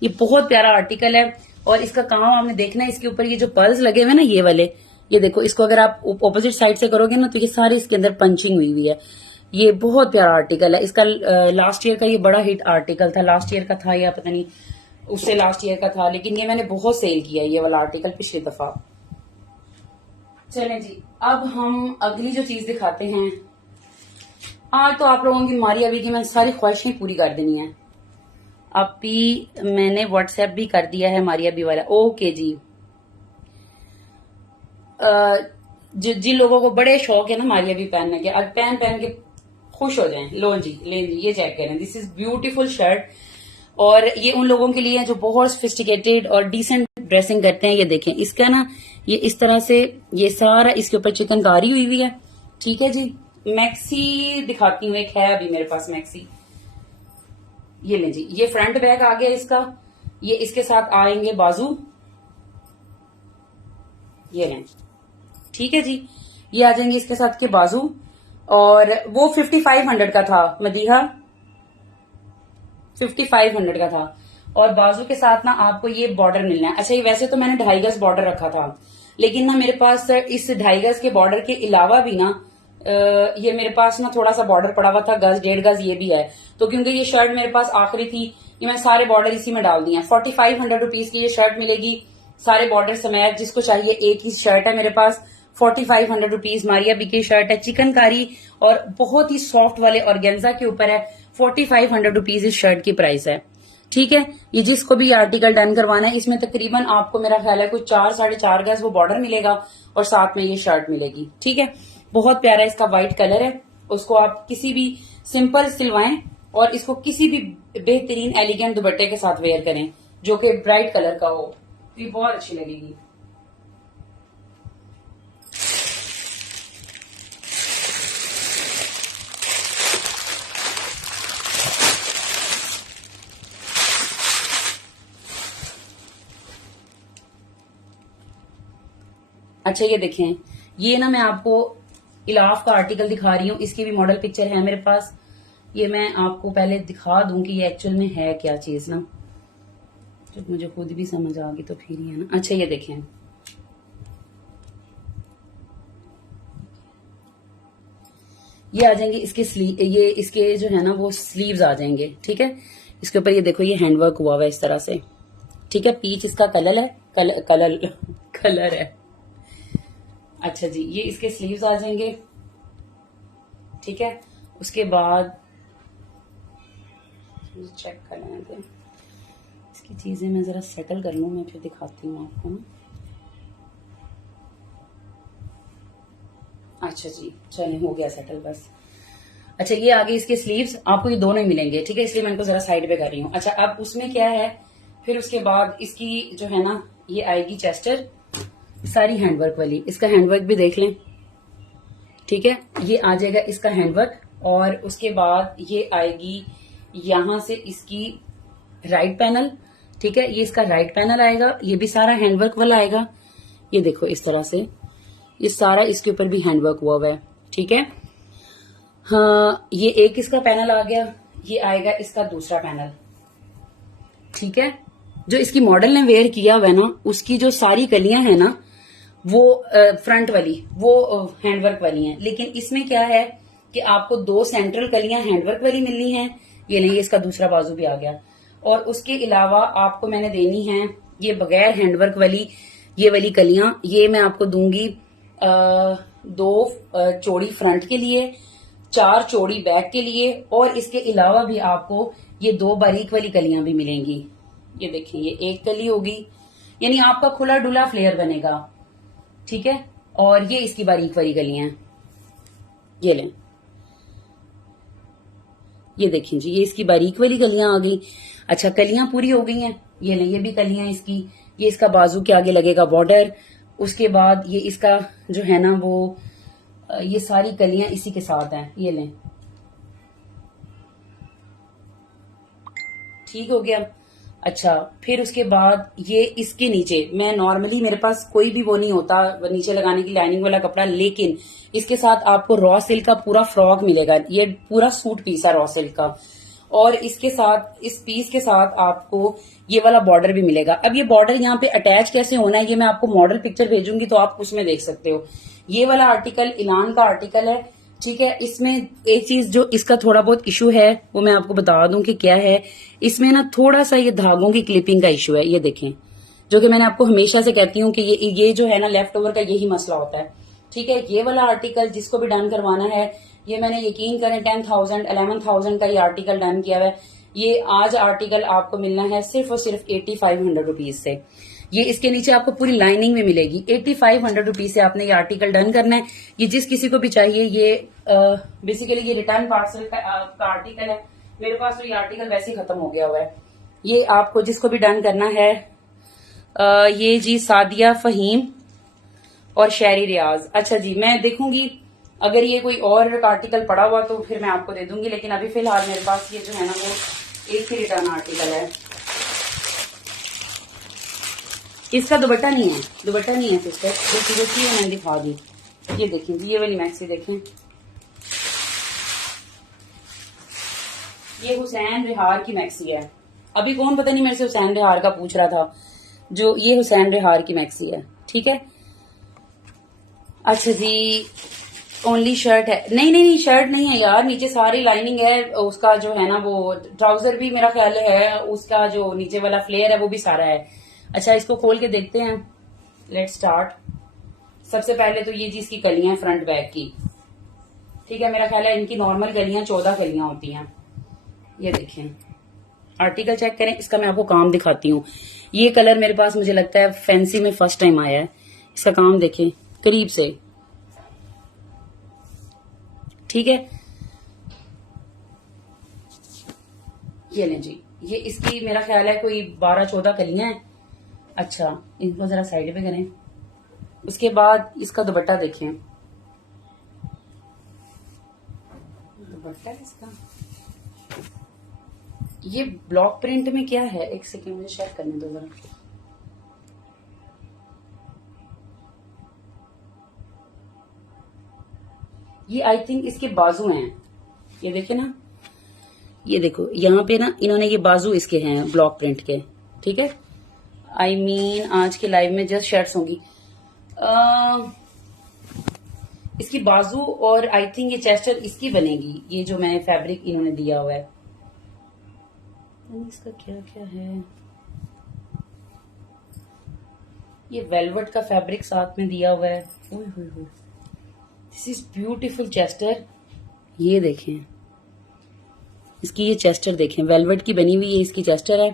ये बहुत प्यारा आर्टिकल है, और इसका काम आपने देखना है, इसके ऊपर ये जो पर्ल्स लगे हुए ना ये वाले, ये देखो, इसको अगर आप ऑपोजिट साइड से करोगे ना तो ये सारे इसके अंदर पंचिंग हुई हुई है। ये बहुत प्यारा आर्टिकल है इसका। लास्ट ईयर का ये बड़ा हिट आर्टिकल था, लास्ट ईयर का था या पता नहीं उससे लास्ट ईयर का था, लेकिन ये मैंने बहुत सेल किया ये वाला आर्टिकल पिछली दफा। चलें जी, अब हम अगली जो चीज दिखाते हैं। आज तो आप लोगों की मारिया भी की मैंने सारी ख्वाहिशें पूरी कर देनी है। अब भी मैंने व्हाट्सएप भी कर दिया है मारिया बी वाला। ओके जी, जिन लोगों को बड़े शौक है ना मारिया बी पहनने के, आज पहन पहन के खुश हो जाएं। लो जी, ले जी, ये चेक करें, दिस इज ब्यूटीफुल शर्ट। और ये उन लोगों के लिए है जो बहुत सोफिस्टिकेटेड और डिसेंट ड्रेसिंग करते हैं। ये देखें इसका ना, ये इस तरह से ये सारा इसके ऊपर चिकनकारी हुई है। ठीक है जी, मैक्सी दिखाती हूँ, एक है अभी मेरे पास मैक्सी। ये ले जी, ये फ्रंट बैक आ गया इसका। ये इसके साथ आएंगे बाजू, ये लें। ठीक है जी, ये आ जाएंगे इसके साथ के बाजू। और वो 5500 का था मदीहा, 5500 का था। और बाजू के साथ ना आपको ये बॉर्डर मिलना है। अच्छा, ये वैसे तो मैंने 2.5 गज बॉर्डर रखा था, लेकिन ना मेरे पास इस 2.5 गज के बॉर्डर के अलावा भी ना ये मेरे पास ना थोड़ा सा बॉर्डर पड़ा हुआ था, गज 1.5 गज ये भी है। तो क्योंकि ये शर्ट मेरे पास आखिरी थी, ये मैं सारे बॉर्डर इसी में डाल दिए हैं। 4500 रुपीज की ये शर्ट मिलेगी, सारे बॉर्डर समेत। जिसको चाहिए, एक ही शर्ट है मेरे पास, 4500 रुपीज मारिया बी की शर्ट है, चिकनकारी और बहुत ही सॉफ्ट वाले ऑर्गेन्जा के ऊपर है। 4500 रुपीज इस शर्ट की प्राइस है। ठीक है, ये जिसको भी आर्टिकल डन करवाना है, इसमें तकरीबन आपको मेरा ख्याल है कुछ 4-4.5 गज वो बॉर्डर मिलेगा और साथ में ये शर्ट मिलेगी। ठीक है, बहुत प्यारा इसका व्हाइट कलर है। उसको आप किसी भी सिंपल सिलवाएं और इसको किसी भी बेहतरीन एलिगेंट दुपट्टे के साथ वेयर करें जो कि ब्राइट कलर का हो, तो ये बहुत अच्छी लगेगी। अच्छा, ये देखें, ये ना मैं आपको इलाफ का आर्टिकल दिखा रही हूँ, इसकी भी मॉडल पिक्चर है मेरे पास। ये मैं आपको पहले दिखा दूं कि ये एक्चुअल में है क्या चीज ना, जब मुझे खुद भी समझ आ गई तो फिर ही है ना। अच्छा, ये देखें, ये आ जाएंगे इसके स्लीव, ये इसके जो है ना वो स्लीव्स आ जाएंगे। ठीक है, इसके ऊपर ये देखो ये हैंडवर्क हुआ हुआ है इस तरह से। ठीक है, पीच इसका कलर है, कलर है। अच्छा जी, ये इसके स्लीव्स आ जाएंगे। ठीक है, उसके बाद चेक कर लेने दें इसकी चीजें, मैं जरा सेटल कर लूं, मैं फिर दिखाती हूँ आपको ना। अच्छा जी, चलें, हो गया सेटल बस। अच्छा, ये आगे इसके स्लीव्स आपको ये दोनों ही मिलेंगे। ठीक है, इसलिए मैं इनको जरा साइड पे कर रही हूँ। अच्छा, अब उसमें क्या है, फिर उसके बाद इसकी जो है ना ये आएगी चेस्टर, सारी हैंडवर्क वाली। इसका हैंडवर्क भी देख लें। ठीक है, ये आ जाएगा इसका हैंडवर्क। और उसके बाद ये आएगी यहां से इसकी राइट पैनल। ठीक है, ये इसका राइट पैनल आएगा, ये भी सारा हैंडवर्क वाला आएगा। ये देखो इस तरह से ये सारा इसके ऊपर भी हैंडवर्क हुआ हुआ है। ठीक है, हाँ, ये एक इसका पैनल आ गया, ये आएगा इसका दूसरा पैनल। ठीक है, जो इसकी मॉडल ने वेयर किया हुआ है ना, उसकी जो सारी कलियां है ना वो फ्रंट वाली वो हैंडवर्क वाली हैं, लेकिन इसमें क्या है कि आपको 2 सेंट्रल कलियां हैंडवर्क वाली मिलनी है। ये नहीं, इसका दूसरा बाजू भी आ गया। और उसके अलावा आपको मैंने देनी है ये बगैर हैंडवर्क वाली ये वाली कलियां, ये मैं आपको दूंगी 2 चौड़ी फ्रंट के लिए, 4 चौड़ी बैक के लिए, और इसके अलावा भी आपको ये 2 बारीक वाली कलियां भी मिलेंगी। ये देखिए, ये एक कली होगी, यानी आपका खुला डुला फ्लेयर बनेगा। ठीक है, और ये इसकी बारीक वाली कलियां, ये लें, ये देखें जी, ये इसकी बारीक वाली कलियां आ गई। अच्छा, कलियां पूरी हो गई हैं, ये लें, ये भी कलियां इसकी। ये इसका बाजू के आगे लगेगा बॉर्डर। उसके बाद ये इसका जो है ना वो ये सारी कलियां इसी के साथ हैं, ये लें। ठीक हो गया। अच्छा, फिर उसके बाद ये इसके नीचे, मैं नॉर्मली मेरे पास कोई भी वो नहीं होता नीचे लगाने की लाइनिंग वाला कपड़ा, लेकिन इसके साथ आपको रॉ सिल्क का पूरा फ्रॉक मिलेगा। ये पूरा सूट पीस है रॉ सिल्क का, और इसके साथ इस पीस के साथ आपको ये वाला बॉर्डर भी मिलेगा। अब ये बॉर्डर यहाँ पे अटैच कैसे होना है, ये मैं आपको मॉडल पिक्चर भेजूंगी तो आप उसमें देख सकते हो। ये वाला आर्टिकल इलान का आर्टिकल है, ठीक है, इसमें एक चीज जो इसका थोड़ा बहुत इशू है वो मैं आपको बता दूं कि क्या है। इसमें ना थोड़ा सा ये धागों की क्लिपिंग का इशू है, ये देखें, जो कि मैंने आपको हमेशा से कहती हूँ कि ये जो है ना लेफ्ट ओवर का यही मसला होता है। ठीक है, ये वाला आर्टिकल जिसको भी डन करवाना है, ये मैंने यकीन करें 10,000 11,000 का ये आर्टिकल डन किया हुआ है। ये आज आर्टिकल आपको मिलना है सिर्फ और सिर्फ 8500 रुपीज से। ये इसके नीचे आपको पूरी लाइनिंग में मिलेगी। 8500 रुपीज से आपने ये आर्टिकल डन करना है। ये जिस किसी को भी चाहिए, ये बेसिकली ये रिटर्न पार्सल का आर्टिकल है। मेरे पास तो ये आर्टिकल वैसे ही खत्म हो गया हुआ है। ये आपको जिसको भी डन करना है, ये जी सादिया फहीम और शहरी रियाज। अच्छा जी, मैं देखूंगी अगर ये कोई और आर्टिकल पड़ा हुआ तो फिर मैं आपको दे दूंगी, लेकिन अभी फिलहाल मेरे पास ये जो है ना वो एक ही रिटर्न आर्टिकल है। इसका दुपट्टा नहीं है, दुपट्टा नहीं है सिस्टर, जो सीरियसली मैंने दिखा दी। ये देखें, ये वाली मैक्सी देखें, ये हुसैन रिहार की मैक्सी है। अभी कौन पता नहीं मेरे से हुसैन रिहार का पूछ रहा था, जो ये हुसैन रिहार की मैक्सी है। ठीक है, अच्छा जी, ओनली शर्ट है? नहीं नहीं नहीं, शर्ट नहीं है यार, नीचे सारी लाइनिंग है। उसका जो है ना वो ट्राउजर भी मेरा ख्याल है, उसका जो नीचे वाला फ्लेयर है वो भी सारा है। अच्छा, इसको खोल के देखते हैं। Let's start. सबसे पहले तो ये जी इसकी कलियां हैं फ्रंट बैक की। ठीक है, मेरा ख्याल है इनकी नॉर्मल कलियां 14 कलियां होती हैं। ये देखें, आर्टिकल चेक करें। इसका मैं आपको काम दिखाती हूँ। ये कलर मेरे पास मुझे लगता है फैंसी में फर्स्ट टाइम आया है। इसका काम देखें करीब से। ठीक है, ये लें जी, ये इसकी मेरा ख्याल है कोई 12-14 कलियां हैं। अच्छा, इनको जरा साइड पे करें। उसके बाद इसका दुपट्टा देखें, दुपट्टा इसका ये ब्लॉक प्रिंट में क्या है, एक सेकेंड मुझे चेक करने दो जरा। ये आई थिंक इसके बाजू हैं, ये देखे ना, ये देखो यहाँ पे ना इन्होंने ये बाजू इसके हैं ब्लॉक प्रिंट के। ठीक है, आई मीन आज के लाइव में जस्ट शर्ट्स होंगी। इसकी बाजू और आई थिंक ये चेस्टर इसकी बनेगी, ये जो मैंने फैब्रिक इन्होंने दिया हुआ है। इसका क्या क्या है, ये वेलवेट का फैब्रिक साथ में दिया हुआ है। This is beautiful Chester. ये देखें, इसकी ये चेस्टर देखें, वेलवेट की बनी हुई है इसकी चेस्टर है।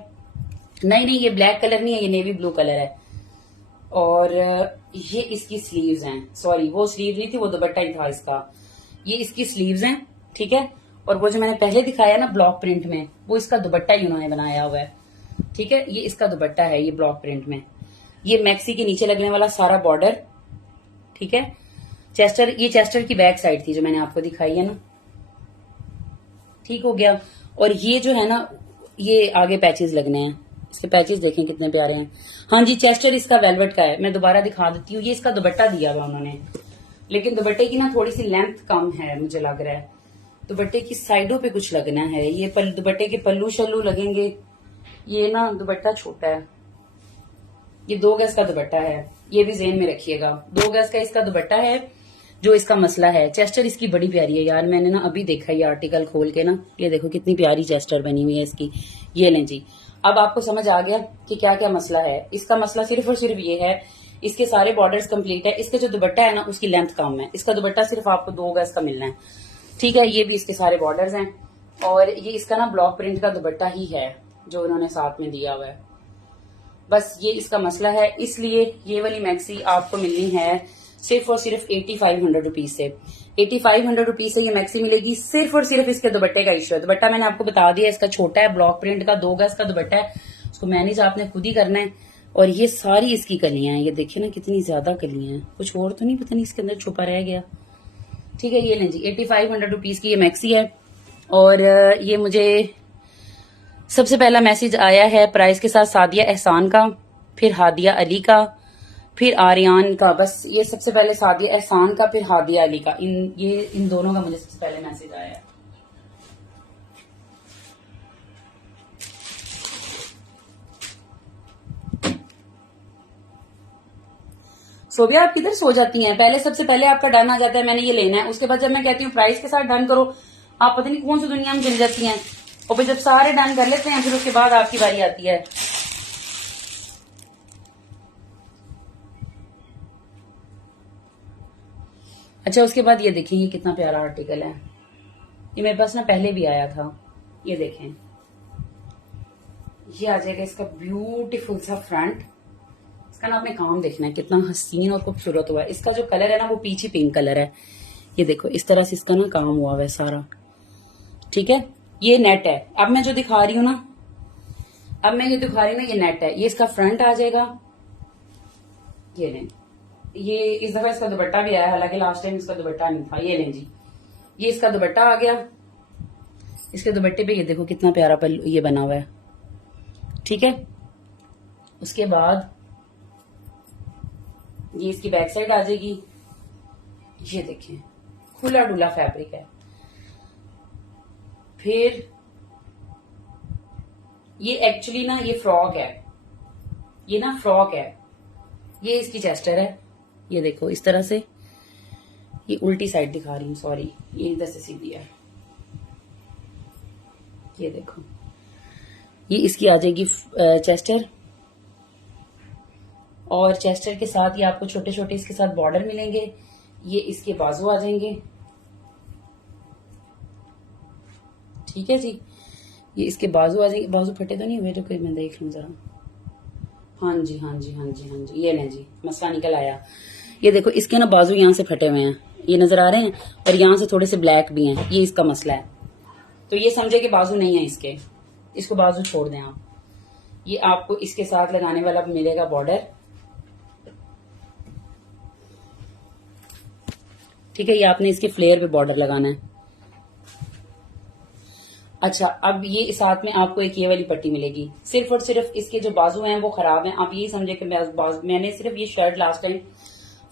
नहीं नहीं, ये ब्लैक कलर नहीं है, ये नेवी ब्लू कलर है। और ये इसकी स्लीव्स हैं। सॉरी, वो स्लीव नहीं थी, वो दुपट्टा ही था इसका। ये इसकी स्लीव्स हैं। ठीक है, और वो जो मैंने पहले दिखाया ना ब्लॉक प्रिंट में, वो इसका दुपट्टा ही उन्होंने बनाया हुआ है। ठीक है, ये इसका दुपट्टा है, ये ब्लॉक प्रिंट में। ये मैक्सी के नीचे लगने वाला सारा बॉर्डर। ठीक है, चेस्टर, ये चेस्टर की बैक साइड थी जो मैंने आपको दिखाई है ना। ठीक हो गया, और ये जो है ना, ये आगे पैचेस लगने हैं। इसके पैचेस देखें कितने प्यारे हैं। हाँ जी, चेस्टर इसका वेलवेट का है। मैं दोबारा दिखा देती हूँ। ये इसका दुपट्टा दिया हुआ उन्होंने, लेकिन दुपट्टे की ना थोड़ी सी लेंथ कम है मुझे लग रहा है। दुपट्टे की साइडों पे कुछ लगना है। ये दुपट्टे के पल्लू शल्लू लगेंगे। ये ना दुपट्टा छोटा है, ये 2 गज का दुपट्टा है, ये भी ज़हन में रखिएगा। 2 गज का इसका दुपट्टा है, जो इसका मसला है। चेस्टर इसकी बड़ी प्यारी है यार, मैंने ना अभी देखा ये आर्टिकल खोल के ना। ये देखो कितनी प्यारी चेस्टर बनी हुई है इसकी। ये लें जी, अब आपको समझ आ गया कि क्या क्या मसला है। इसका मसला सिर्फ और सिर्फ ये है, इसके सारे बॉर्डर्स कंप्लीट है। इसका जो दुपट्टा है ना, उसकी लेंथ कम है। इसका दुपट्टा सिर्फ आपको 2 गज का मिलना है। ठीक है, ये भी इसके सारे बॉर्डर्स हैं, और ये इसका ना ब्लॉक प्रिंट का दुपट्टा ही है जो उन्होंने साथ में दिया हुआ है। बस ये इसका मसला है, इसलिए ये वाली मैक्सी आपको मिलनी है सिर्फ और सिर्फ 8500 रुपीज से। 8500 रुपीज से ये मैक्सी मिलेगी। सिर्फ और सिर्फ इसके दुपट्टे का इशू है। दुपट्टा मैंने आपको बता दिया, इसका छोटा है, ब्लॉक प्रिंट का 2 गज का दुपट्टा है। उसको मैनेज आपने खुद ही करना है। और ये सारी इसकी कलियां हैं, ये देखिए ना कितनी ज्यादा कलियां हैं। कुछ और तो नहीं, पता नहीं इसके अंदर छुपा रह गया। ठीक है, ये लें जी, 8500 रुपीज की ये मैक्सी है। और ये मुझे सबसे पहला मैसेज आया है प्राइस के साथ सादिया एहसान का, फिर हादिया अली का, फिर आर्यान का। बस ये सबसे पहले सादिया एहसान का, फिर हादिया अली का। इन दोनों का मुझे सबसे पहले मैसेज आया है। सोबिया आप किधर सो जाती हैं? पहले सबसे पहले आपका डन आ जाता है मैंने ये लेना है, उसके बाद जब मैं कहती हूँ प्राइस के साथ डन करो, आप पता नहीं कौन सी दुनिया में चल जाती हैं। और फिर जब सारे डन कर लेते हैं फिर उसके बाद आपकी बारी आती है। अच्छा उसके बाद ये देखिए, ये कितना प्यारा आर्टिकल है। ये मेरे पास ना पहले भी आया था। ये देखें, ये आ जाएगा इसका ब्यूटीफुल सा फ्रंट। इसका ना आपने काम देखना है कितना हसीन और खूबसूरत हुआ है। इसका जो कलर है ना वो पीची पिंक कलर है। ये देखो इस तरह से इसका ना काम हुआ हुआ है सारा, ठीक है। ये नेट है। अब मैं जो दिखा रही हूँ ना, ये नेट है। ये इसका फ्रंट आ जाएगा। ये नहीं, ये इस दफा इसका दुपट्टा भी आया, हालांकि लास्ट टाइम इसका दुपट्टा नहीं था। ये लें जी, ये इसका दुपट्टा आ गया। इसके दुपट्टे पे ये देखो कितना प्यारा पल्लू ये बना हुआ है, ठीक है। उसके बाद ये इसकी बैक साइड आ जाएगी। ये देखिए खुला डुला फैब्रिक है। फिर ये एक्चुअली ना ये फ्रॉक है, ये ना फ्रॉक है। ये इसकी चेस्टर है। ये देखो इस तरह से, ये उल्टी साइड दिखा रही हूँ, सॉरी, ये इधर से सीधी है। ये देखो, ये इसकी आ जाएगी चेस्टर, और चेस्टर के साथ ये आपको छोटे छोटे इसके साथ बॉर्डर मिलेंगे। ये इसके बाजू आ जाएंगे, ठीक है जी। ये इसके बाजू आ जाएंगे। बाजू फटे तो नहीं हुए? तो कोई मैं देख लूं जरा। हाँ जी, हाँ जी, हाँ जी, हाँ जी, ये नहीं जी, मसला निकल आया। ये देखो इसके ना बाजू यहाँ से फटे हुए हैं, ये नजर आ रहे हैं, और यहाँ से थोड़े से ब्लैक भी हैं। ये इसका मसला है। तो ये समझे कि बाजू नहीं है इसके, इसको बाजू छोड़ दें आप। ये आपको इसके साथ लगाने वाला मिलेगा बॉर्डर, ठीक है। ये आपने इसके फ्लेयर पे बॉर्डर लगाना है। अच्छा, अब ये साथ में आपको एक ये वाली पट्टी मिलेगी। सिर्फ और सिर्फ इसके जो बाजू हैं वो खराब हैं। आप यही समझे कि मैंने सिर्फ ये शर्ट लास्ट टाइम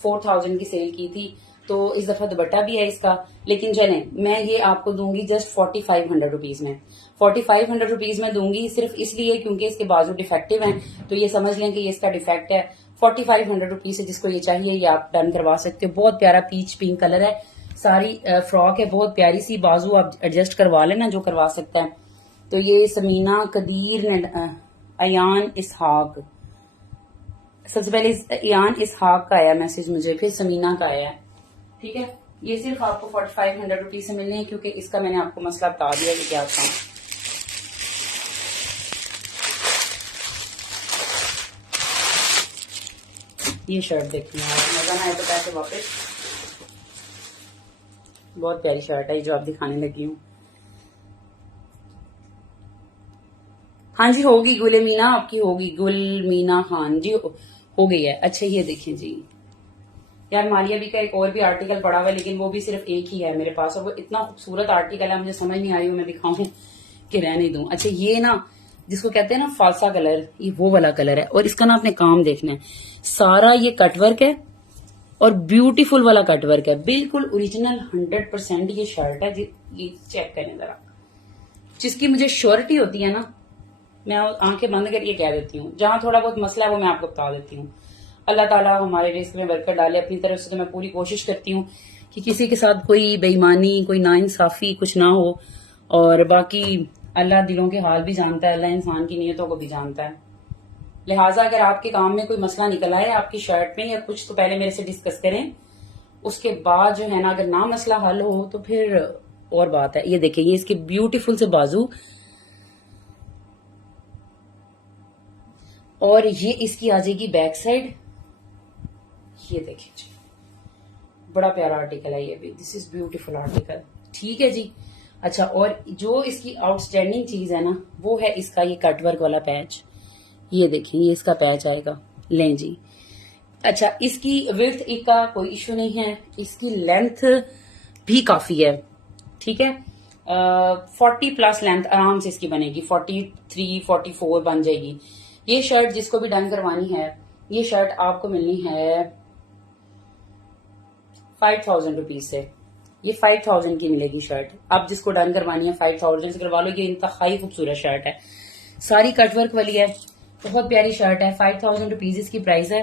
4000 की सेल की थी, तो इस दफा दुपट्टा भी है इसका। लेकिन चलें, मैं ये आपको दूंगी जस्ट 4500 रुपीज में। 4500 रुपीज में दूंगी सिर्फ इसलिए क्योंकि इसके बाजू डिफेक्टिव हैं, तो ये समझ लें कि ये इसका डिफेक्ट है। 4500 रुपीज से जिसको ये चाहिए ये आप डन करवा सकते हो। बहुत प्यारा पीच पिंक कलर है, सारी फ्रॉक है, बहुत प्यारी सी। बाजू आप एडजस्ट करवा लेना जो करवा सकता है। तो ये समीना कदीर ने अयान इसहाक, सबसे पहले अयान इसहाक का आया मैसेज मुझे, फिर समीना का आया, ठीक है। ये सिर्फ आपको 4500 रुपीज से मिलने हैं, क्योंकि इसका मैंने आपको मसला बता दिया कि क्या था। ये शर्ट देखिए, मजा ना आए तो पैसे वापस। बहुत प्यारी शर्ट है जो आप दिखाने लगी हूँ। हाँ जी होगी गुल मीना, आपकी होगी गुल मीना, हाँ जी हो गई है। अच्छा ये देखिए जी, यार मालिया भी का एक और भी आर्टिकल पड़ा हुआ है, लेकिन वो भी सिर्फ एक ही है मेरे पास, और वो इतना खूबसूरत आर्टिकल है, मुझे समझ नहीं आई मैं दिखाऊं कि रहने दूं। अच्छा ये ना जिसको कहते हैं ना फालसा कलर, ये वो वाला कलर है, और इसका ना आपने काम देखना है। सारा ये कटवर्क है और ब्यूटीफुल वाला कटवर्क है, बिल्कुल ओरिजिनल 100% ये शर्ट है। ये चेक करें जरा। जिसकी मुझे श्योरिटी होती है ना, मैं आंखें बंद करके कह देती हूँ। जहां थोड़ा बहुत मसला है वो मैं आपको बता देती हूँ। अल्लाह ताला हमारे रिस्क में बरकत डाले। अपनी तरफ से तो मैं पूरी कोशिश करती हूँ कि किसी के साथ कोई बेईमानी, कोई नाइंसाफी कुछ ना हो। और बाकी अल्लाह दिलों के हाल भी जानता है, अल्लाह इंसान की नीयतों को भी जानता है। लिहाजा अगर आपके काम में कोई मसला निकल आए आपकी शर्ट में या कुछ, तो पहले मेरे से डिस्कस करें। उसके बाद जो है ना, अगर ना मसला हल हो तो फिर और बात है। ये देखिए, ये इसके ब्यूटीफुल से बाजू, और ये इसकी आ जाएगी बैक साइड। ये देखिए जी, बड़ा प्यारा आर्टिकल है ये भी। दिस इज ब्यूटीफुल आर्टिकल, ठीक है जी। अच्छा, और जो इसकी आउटस्टैंडिंग चीज है ना, वो है इसका ये कटवर्क वाला पैच। ये देखिए, ये इसका पैच आएगा, लें जी। अच्छा, इसकी विड्थ का कोई इश्यू नहीं है, इसकी लेंथ भी काफी है, ठीक है। 40 प्लस लेंथ आराम से इसकी बनेगी, 43, 44 बन जाएगी। ये शर्ट जिसको भी डन करवानी है, ये शर्ट आपको मिलनी है 5000 रुपीज से। ये 5000 की मिलेगी शर्ट। अब जिसको डन करवानी है 5000 से करवा लो। ये इंतहाई खूबसूरत शर्ट है, सारी कटवर्क वाली है, बहुत प्यारी शर्ट है। 5000 रुपीज इसकी प्राइस है।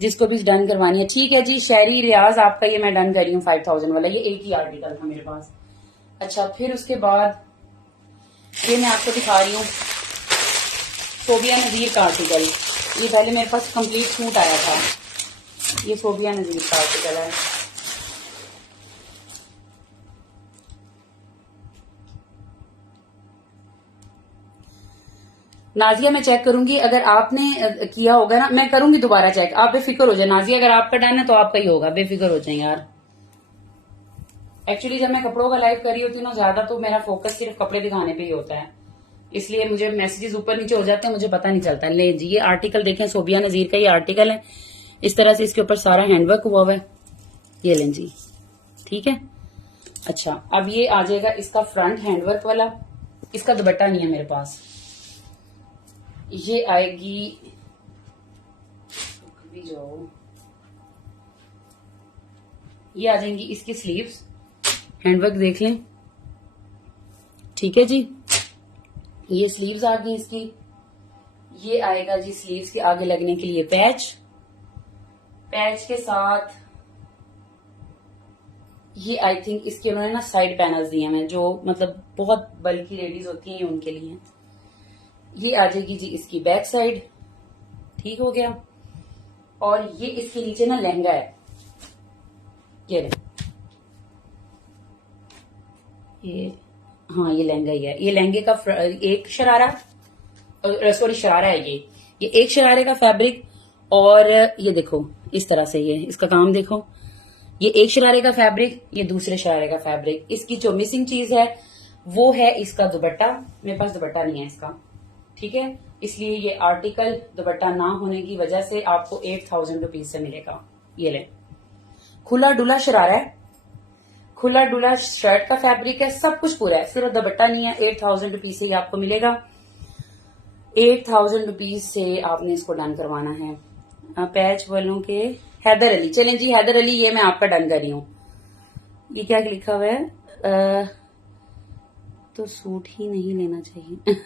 जिसको भी डन करवानी है। ठीक है जी, शहरी रियाज आपका ये मैं डन कर रही हूँ 5000 वाला, ये एक ही आर्टिकल था मेरे पास। अच्छा, फिर उसके बाद ये मैं आपको दिखा रही हूँ सोबिया नजीर का आर्टिकल। ये पहले मेरे पास कंप्लीट सूट आया था, ये सोबिया नजीर का आर्टिकल है। नाजिया मैं चेक करूंगी, अगर आपने किया होगा ना मैं करूंगी दोबारा चेक, आप बेफिक्र हो जाए। नाजिया अगर आपका डन है तो आपका ही होगा, बेफिक्र हो जाए यार। एक्चुअली जब मैं कपड़ों का लाइव कर रही होती हूँ ना ज्यादा, तो मेरा फोकस सिर्फ कपड़े दिखाने पे ही होता है, इसलिए मुझे मैसेजेस ऊपर नीचे हो जाते हैं, मुझे पता नहीं चलता। ले जी, ये आर्टिकल देखें, सोबिया नजीर का ये आर्टिकल है, इस तरह से इसके ऊपर सारा हैंडवर्क हुआ हुआ है। ये लें जी, ठीक है। अच्छा, अब ये आ जाएगा इसका फ्रंट हैंडवर्क वाला, इसका दुपट्टा नहीं है मेरे पास। ये आएगी जो ये आ जाएंगी इसकी स्लीव्स, हैंडवर्क देख लें, ठीक है जी। ये स्लीव्स आ गई इसकी। ये आएगा जी स्लीव्स के आगे लगने के लिए पैच, पैच के साथ ये आई थिंक इसके उन्होंने ना साइड पैनल्स दिए हैं, जो मतलब बहुत बल्कि लेडीज होती हैं उनके लिए। ये आ जाएगी जी इसकी बैक साइड, ठीक हो गया। और ये इसके नीचे ना लहंगा है, ये हाँ ये लहंगा ही है। ये लहंगे का एक शरारा, सॉरी शरारा है ये एक शरारे का फैब्रिक। और ये देखो इस तरह से ये इसका काम देखो, ये एक शरारे का फैब्रिक, ये दूसरे शरारे का फैब्रिक। इसकी जो मिसिंग चीज है वो है इसका दुपट्टा, मेरे पास दुपट्टा नहीं है इसका, ठीक है। इसलिए ये आर्टिकल दुपट्टा ना होने की वजह से आपको 8000 रुपीज से मिलेगा। ये ले, खुला डुला शरारा है, खुला डुला शर्ट का फैब्रिक है, सब कुछ पूरा है, सिर्फ दुपट्टा नहीं है। 8000 रुपीज से आपको मिलेगा, 8000 रुपीज से आपने इसको डन करवाना है। पैच वालों के हैदर अली, चलें जी हैदर अली, ये मैं आपका डन कर रही हूँ। ये क्या लिखा हुआ है, तो सूट ही नहीं लेना चाहिए।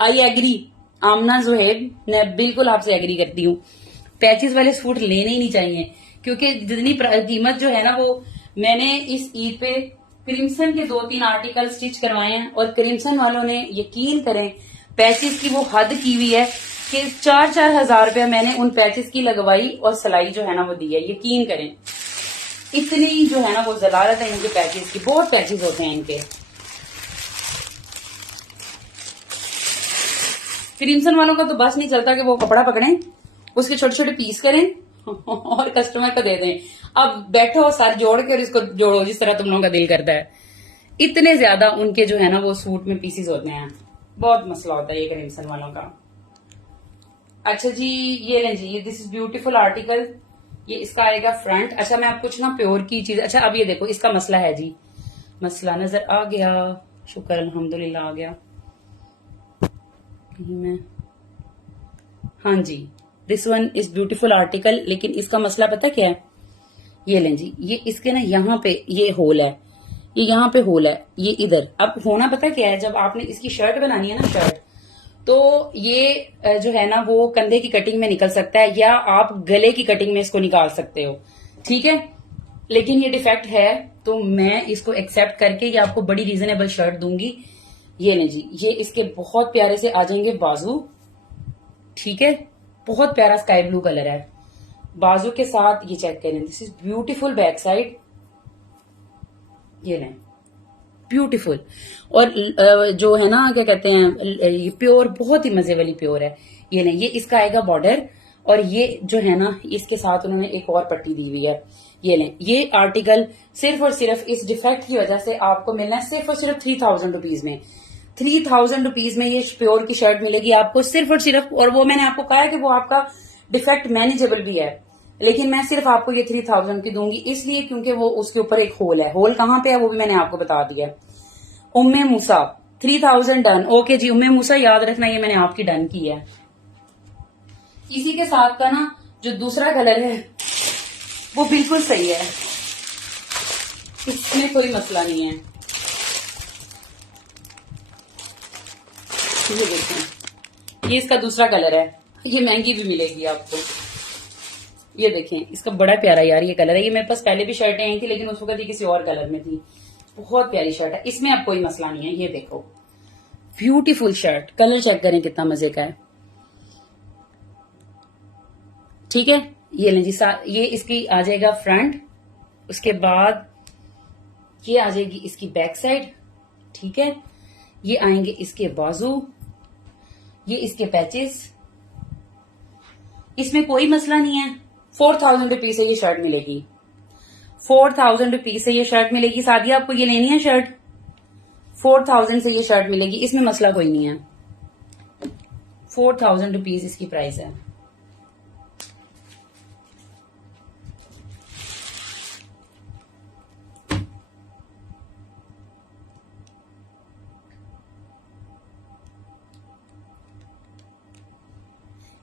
आई एग्री आमना जुहेब, मैं बिल्कुल आपसे एग्री करती हूँ, पैचेस वाले सूट लेने ही नहीं चाहिए, क्योंकि जितनी कीमत जो है ना, वो मैंने इस ईद पे क्रिम्सन के 2-3 आर्टिकल स्टिच करवाए हैं, और क्रिम्सन वालों ने यकीन करें पैचेस की वो हद की हुई है कि 4-4 हजार रुपया मैंने उन पैचेस की लगवाई और सिलाई जो है ना वो दी है। यकीन करें इतनी जो है ना वो जलालत है इनके पैचेस की, बहुत पैचेस होते हैं इनके। क्रिम्सन वालों का तो बस नहीं चलता कि वो कपड़ा पकड़ें, उसके छोटे छोटे पीस करें और कस्टमर को दे दें। अब बैठो सारे जोड़ के और इसको जोड़ो जिस तरह तुम लोगों का दिल करता है। इतने ज्यादा उनके जो है ना वो सूट में पीसेस होते हैं, बहुत मसला होता है ये क्रिम्सन वालों का। अच्छा जी, ये लें जी, ये दिस इज ब्यूटीफुल आर्टिकल, ये इसका आएगा फ्रंट। अच्छा मैं आपको कुछ ना प्योर की चीज, अच्छा अब ये देखो इसका मसला है जी, मसला नजर आ गया, शुक्र अल्हम्दुलिल्लाह आ गया मैं। हाँ जी, this one is beautiful article, लेकिन इसका मसला पता क्या है, ये लें जी, ये इसके ना यहाँ पे ये होल है, ये यहाँ पे होल है, ये इधर। अब होना पता क्या है, जब आपने इसकी शर्ट बनानी है ना शर्ट, तो ये जो है ना वो कंधे की कटिंग में निकल सकता है, या आप गले की कटिंग में इसको निकाल सकते हो, ठीक है। लेकिन ये डिफेक्ट है, तो मैं इसको एक्सेप्ट करके ये आपको बड़ी रीजनेबल शर्ट दूंगी। ये नहीं जी, ये इसके बहुत प्यारे से आ जाएंगे बाजू, ठीक है, बहुत प्यारा स्काई ब्लू कलर है बाजू के साथ। ये चेक करें, this is beautiful back side, ये लें ब्यूटीफुल। और जो है ना क्या कहते हैं, ये प्योर, बहुत ही मजे वाली प्योर है। ये नहीं, ये इसका आएगा बॉर्डर, और ये जो है ना इसके साथ उन्होंने एक और पट्टी दी हुई है। ये लें, ये आर्टिकल सिर्फ और सिर्फ इस डिफेक्ट की वजह से आपको मिलना है सिर्फ और सिर्फ 3000 रुपीज में। 3000 रुपीज में ये प्योर की शर्ट मिलेगी आपको सिर्फ और सिर्फ। और वो मैंने आपको कहा कि वो आपका डिफेक्ट मैनेजेबल भी है, लेकिन मैं सिर्फ आपको ये 3000 की दूंगी, इसलिए क्योंकि वो उसके ऊपर एक होल है। होल कहाँ पे है वो भी मैंने आपको बता दिया। उम्मे मूसा 3000 डन, ओके जी उम्मे मूसा, याद रखना ये मैंने आपकी डन की है। इसी के साथ का ना जो दूसरा कलर है वो बिल्कुल सही है, इसमें कोई मसला नहीं है। ये देखें, ये इसका दूसरा कलर है, ये महंगी भी मिलेगी आपको। ये देखें, इसका बड़ा प्यारा यार ये कलर है। ये मेरे पास पहले भी शर्टें आई थी, लेकिन उस वक्त ये किसी और कलर में थी। बहुत प्यारी शर्ट है, इसमें अब कोई मसला नहीं है। ये देखो, ब्यूटीफुल शर्ट, कलर चेक करें कितना मजे का है। ठीक है, ये लें जी, ये इसकी आ जाएगा फ्रंट, उसके बाद ये आ जाएगी इसकी बैक साइड। ठीक है, ये आएंगे इसके बाजू, ये इसके पैचेस। इसमें कोई मसला नहीं है। 4000 रुपीज से ये शर्ट मिलेगी। 4000 रुपीज से ये शर्ट मिलेगी। सादिया, आपको ये लेनी है शर्ट? 4000 से ये शर्ट मिलेगी, इसमें मसला कोई नहीं है। 4000 रुपीज इसकी प्राइस है।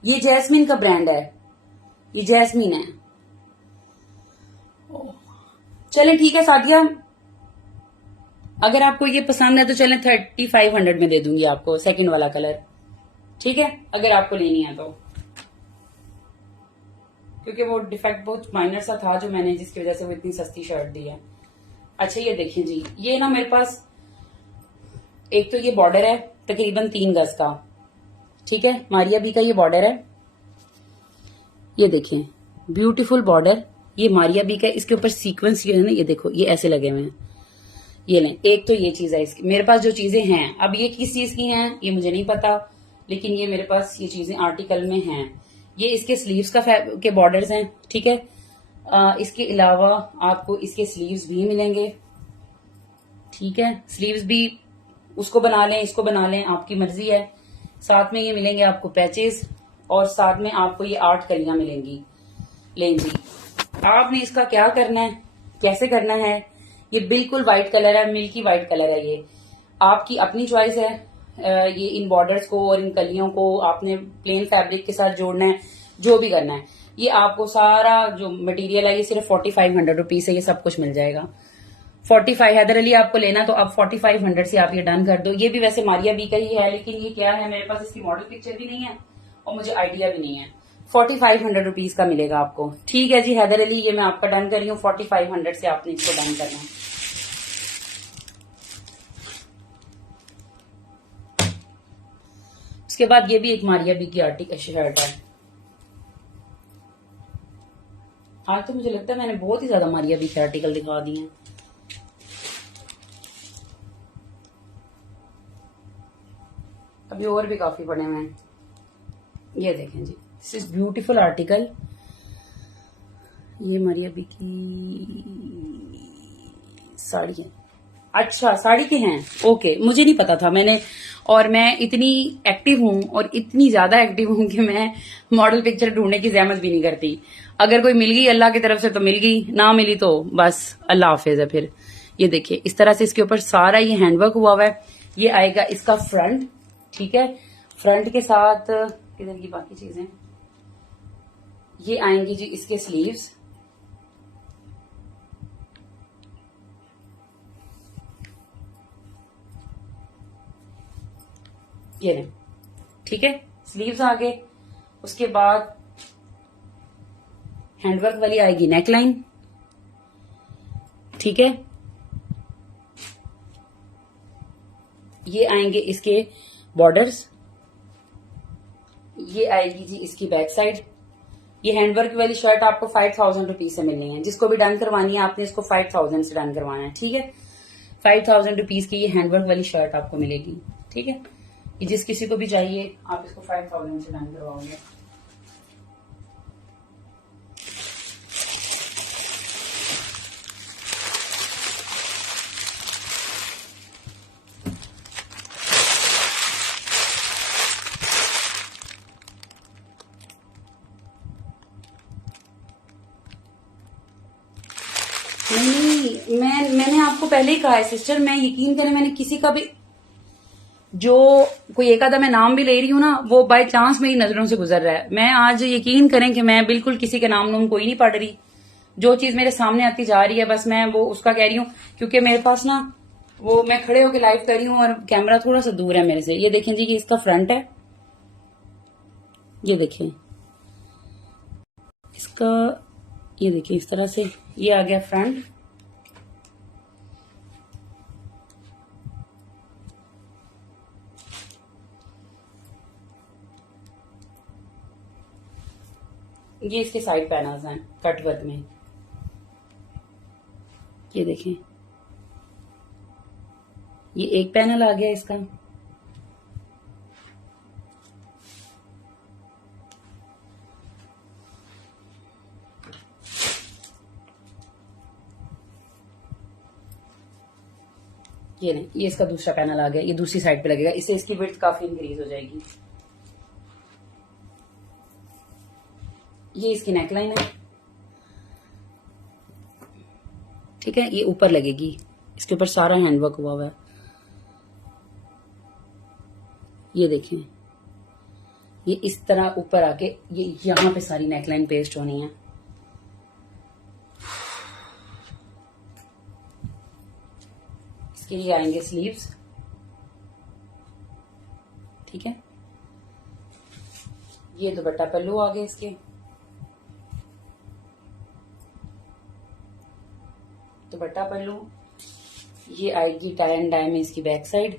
ये जैस्मिन का ब्रांड है, ये जैस्मिन है। चलें ठीक है सादिया, अगर आपको ये पसंद है तो चलें 3500 में दे दूंगी आपको सेकंड वाला कलर। ठीक है, अगर आपको लेनी है तो, क्योंकि वो डिफेक्ट बहुत माइनर सा था जो मैंने, जिसकी वजह से वो इतनी सस्ती शर्ट दी है। अच्छा ये देखिए जी, ये ना मेरे पास एक तो ये बॉर्डर है तकरीबन 3 गज का। ठीक है, मारिया बी का ये बॉर्डर है। ये देखें, ब्यूटीफुल बॉर्डर, ये मारिया बी का। इसके ऊपर सीक्वेंस ये है ना, ये देखो, ये ऐसे लगे हुए हैं। ये लें, एक तो ये चीज है इसकी। मेरे पास जो चीजें हैं, अब ये किस चीज की हैं ये मुझे नहीं पता, लेकिन ये मेरे पास ये चीजें आर्टिकल में हैं। ये इसके स्लीव्स के बॉर्डर्स हैं। ठीक है, इसके अलावा आपको इसके स्लीव्स भी मिलेंगे। ठीक है, स्लीव्स भी उसको बना लें, इसको बना लें, आपकी मर्जी है। साथ में ये मिलेंगे आपको पैचेस, और साथ में आपको ये 8 कलियां मिलेंगी। लें जी, आपने इसका क्या करना है, कैसे करना है, ये बिल्कुल व्हाइट कलर है, मिल्की व्हाइट कलर है। ये आपकी अपनी चॉइस है। ये इन बॉर्डर्स को और इन कलियों को आपने प्लेन फैब्रिक के साथ जोड़ना है, जो भी करना है। ये आपको सारा जो मटेरियल है ये सिर्फ 4500 रुपीज से ये सब कुछ मिल जाएगा। 45 हैदर अली आपको लेना तो अब 4500 से आप ये डन कर दो। ये भी वैसे मारिया बी का ही है, लेकिन ये क्या है, मेरे पास इसकी मॉडल पिक्चर भी नहीं है और मुझे आइडिया भी नहीं है। 4500 रुपीज का मिलेगा आपको। ठीक है जी हैदर अली, ये मैं आपका डन कर रही हूँ। 4500 से आपने इसको डन करना है। उसके बाद ये भी एक मारिया बी की आर्टिकल शर्ट है। आज तो मुझे लगता है मैंने बहुत ही ज्यादा मारिया बी के आर्टिकल दिखा दिए हैं। अभी और भी काफी पड़े हुए हैं। ये देखें जी, दिस इज ब्यूटीफुल आर्टिकल। ये मारिया बी की साड़ी है। अच्छा, साड़ी के हैं, ओके, मुझे नहीं पता था। मैं इतनी एक्टिव हूं और इतनी ज्यादा एक्टिव हूं कि मैं मॉडल पिक्चर ढूंढने की जहमत भी नहीं करती। अगर कोई मिल गई अल्लाह की तरफ से तो मिल गई, ना मिली तो बस अल्लाह हाफिज है फिर। ये देखिए, इस तरह से इसके ऊपर सारा ये हैंडवर्क हुआ हुआ है। ये आएगा इसका फ्रंट। ठीक है, फ्रंट के साथ किधर की बाकी चीजें, ये आएंगी जी इसके स्लीव्स। ये रहे, ठीक है, स्लीव्स आ गए। उसके बाद हैंडवर्क वाली आएगी नेकलाइन। ठीक है, ये आएंगे इसके बॉर्डर्स। ये आएगी जी इसकी बैक साइड। ये हैंडवर्क वाली शर्ट आपको 5000 रुपीज से मिलनी है। जिसको भी डन करवानी है आपने इसको 5000 से डन करवाना है। ठीक है, 5000 रुपीज की ये हैंडवर्क वाली शर्ट आपको मिलेगी। ठीक है, ये जिस किसी को भी चाहिए आप इसको 5000 से डन करवाओगे। नहीं, मैंने आपको पहले ही कहा है सिस्टर, मैं यकीन करें मैंने किसी का भी, जो कोई एक आधा मैं नाम भी ले रही हूँ ना, वो बाय चांस मेरी नजरों से गुजर रहा है। मैं आज यकीन करें कि मैं बिल्कुल किसी के नाम कोई नहीं पढ़ रही। जो चीज मेरे सामने आती जा रही है बस मैं वो उसका कह रही हूँ, क्योंकि मेरे पास ना वो मैं खड़े होकर लाइव कर रही हूँ और कैमरा थोड़ा सा दूर है मेरे से। ये देखें जी कि इसका फ्रंट है। ये देखें इसका, ये देखिए इस तरह से ये आ गया फ्रंट। ये इसके साइड पैनल्स हैं कट वर्क में, ये देखें ये एक पैनल आ गया इसका। ये नहीं, ये इसका दूसरा पैनल आ गया, ये दूसरी साइड पे लगेगा, इससे इसकी विड्थ काफी इंक्रीज हो जाएगी। ये इसकी नेकलाइन है, ठीक है, ये ऊपर लगेगी, इसके ऊपर सारा हैंडवर्क हुआ हुआ है। ये देखें ये इस तरह ऊपर आके ये यहां पे सारी नेकलाइन पेस्ट होनी है। इसके लिए आएंगे स्लीव्स, ठीक है, ये दुपट्टा पल्लू आ गए इसके, दुपट्टा पल्लू, ये आएगी टाई एंड डाई में इसकी बैक साइड।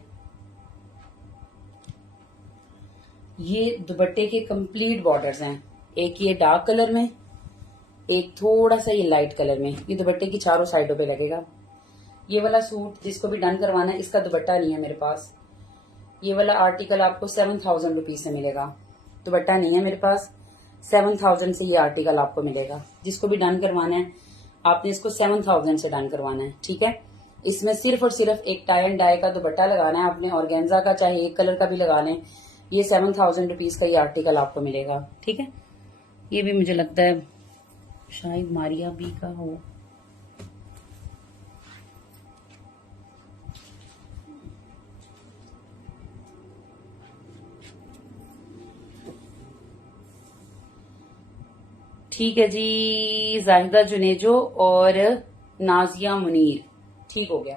ये दुपट्टे के कंप्लीट बॉर्डर्स हैं, एक ये डार्क कलर में, एक थोड़ा सा ये लाइट कलर में, ये दुपट्टे की चारों साइडों पे लगेगा। ये वाला सूट जिसको भी डन करवाना है, इसका दुपट्टा नहीं है मेरे पास, ये वाला आर्टिकल आपको 7000 रुपीज से मिलेगा, दुपट्टा नहीं है मेरे पास, 7000 से ये आर्टिकल आपको मिलेगा। जिसको भी डन करवाना है आपने इसको 7000 से डन करवाना है, ठीक है। इसमें सिर्फ और सिर्फ एक टाई एंड डाई का दुपट्टा लगाना है आपने, ऑर्गेन्जा का चाहे एक कलर का भी लगा लें, ये 7000 रुपीज का ये आर्टिकल आपको मिलेगा, ठीक है। ये भी मुझे लगता है शायद मारिया बी का हो, ठीक है जी। जाहिदा जुनेजो और नाजिया मुनीर, ठीक हो गया।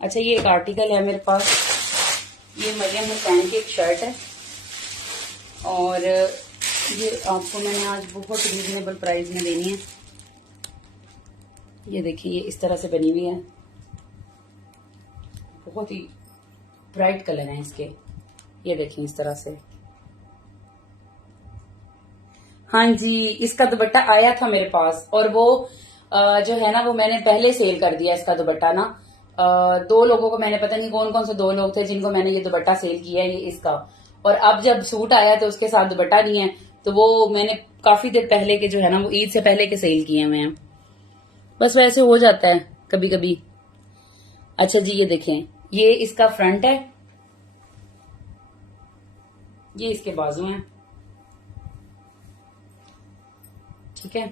अच्छा ये एक आर्टिकल है मेरे पास, ये मरियम हुसैन की एक शर्ट है और ये आपको मैंने आज बहुत रीजनेबल प्राइस में देनी है। ये देखिए ये इस तरह से बनी हुई है, बहुत ही ब्राइट कलर है इसके, ये देखिए इस तरह से। हाँ जी, इसका दुपट्टा आया था मेरे पास और वो जो है ना वो मैंने पहले सेल कर दिया इसका दुपट्टा ना। 2 लोगों को मैंने, पता नहीं कौन कौन से 2 लोग थे जिनको मैंने ये दुपट्टा सेल किया है, ये इसका। और अब जब सूट आया तो उसके साथ दुपट्टा नहीं है, तो वो मैंने काफी देर पहले के जो है ना वो ईद से पहले के सेल किए हुए हैं। बस वैसे हो जाता है कभी कभी। अच्छा जी ये देखें, ये इसका फ्रंट है, ये इसके बाजू हैं, ठीक है,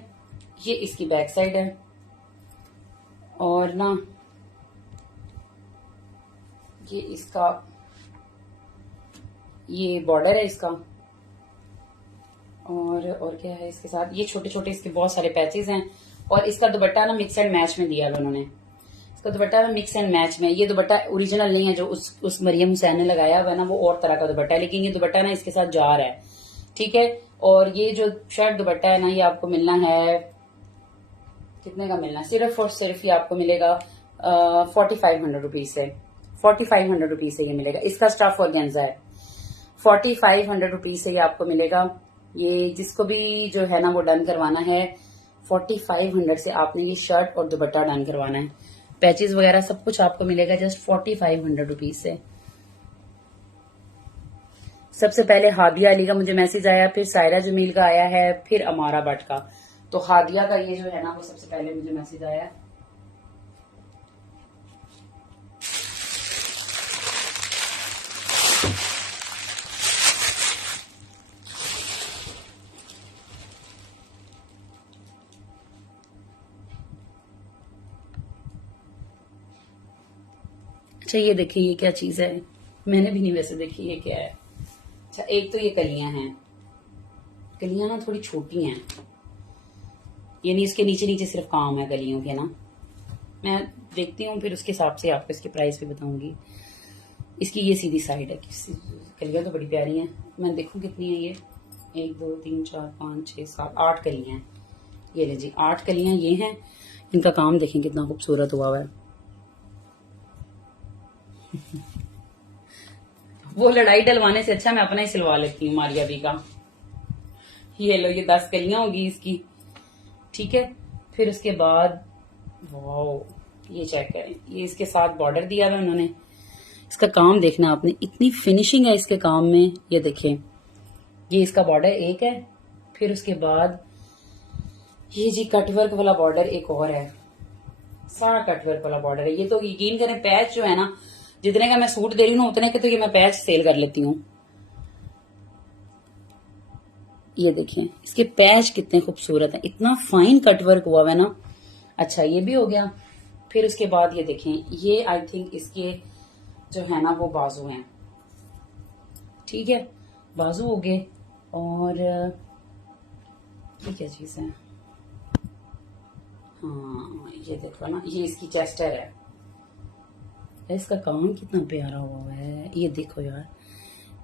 ये इसकी बैक साइड है और ना ये इसका ये बॉर्डर है इसका, और क्या है इसके साथ, ये छोटे छोटे इसके बहुत सारे पैचेस हैं। और इसका दुपट्टा ना मिक्स एंड मैच में दिया है उन्होंने, इसका दुपट्टा ना मिक्स एंड मैच में। ये दुपट्टा ओरिजिनल नहीं है जो उस मरियम हुसैन ने लगाया हुआ है ना, वो और तरह का दुपट्टा है, लेकिन ये दुपट्टा ना इसके साथ जा रहा है, ठीक है। और ये जो शर्ट दुपट्टा है ना, ये आपको मिलना है, कितने का मिलना है, सिर्फ और सिर्फ ये आपको मिलेगा 4500 रुपीज से, 4500 रुपीज से ये मिलेगा। इसका स्टफ ऑर्गेन्जा है, 4500 रुपीज से ये आपको मिलेगा। ये जिसको भी जो है ना वो डन करवाना है, 4500 से आपने ये शर्ट और दुपट्टा डन करवाना है, पैचेस वगैरह सब कुछ आपको मिलेगा जस्ट 4500 रुपीज से। सबसे पहले हादिया अली का मुझे मैसेज आया, फिर सायरा जमील का आया है, फिर अमारा भट्ट का। तो हादिया का ये जो है ना वो सबसे पहले मुझे मैसेज आया। अच्छा ये देखिए ये क्या चीज है, मैंने भी नहीं वैसे देखी ये क्या है। अच्छा एक तो ये कलियां हैं, कलियां ना थोड़ी छोटी हैं, यानी इसके नीचे नीचे सिर्फ काम है कलियों के ना। मैं देखती हूँ फिर उसके हिसाब से आपको इसकी प्राइस भी बताऊंगी। इसकी ये सीधी साइड है, कलियां तो बड़ी प्यारी हैं। मैं देखूँ कितनी है ये, 1 2 3 4 5 6 7 8 कलियां हैं। ये ले जी 8 कलियां ये हैं। इनका काम देखें कितना खूबसूरत हुआ है। वो लड़ाई डलवाने से अच्छा मैं अपना ही सिलवा लेती हूँ मारिया बी का। ये लो, ये 10 कलियां होगी इसकी, ठीक है। फिर उसके बाद वाह, ये चेक करें, ये इसके साथ बॉर्डर दिया हुआ उन्होंने। इसका काम देखना आपने, इतनी फिनिशिंग है इसके काम में। ये देखें, ये इसका बॉर्डर एक है। फिर उसके बाद ये जी कटवर्क वाला बॉर्डर एक और है, सारा कटवर्क वाला बॉर्डर है। ये तो यकीन करें पैच जो है ना, जितने का मैं सूट दे रही हूँ उतने के तो ये मैं पैच सेल कर लेती हूँ। ये देखिए इसके पैच कितने खूबसूरत हैं, इतना फाइन कटवर्क हुआ है ना। अच्छा ये भी हो गया। फिर उसके बाद ये देखें, ये आई थिंक इसके जो है ना वो बाजू हैं, ठीक है, बाजू हो गए। और ये क्या चीज है, हाँ ये देखो ना, ये इसकी चेस्टर है। इसका काम कितना प्यारा हुआ है, ये देखो यार,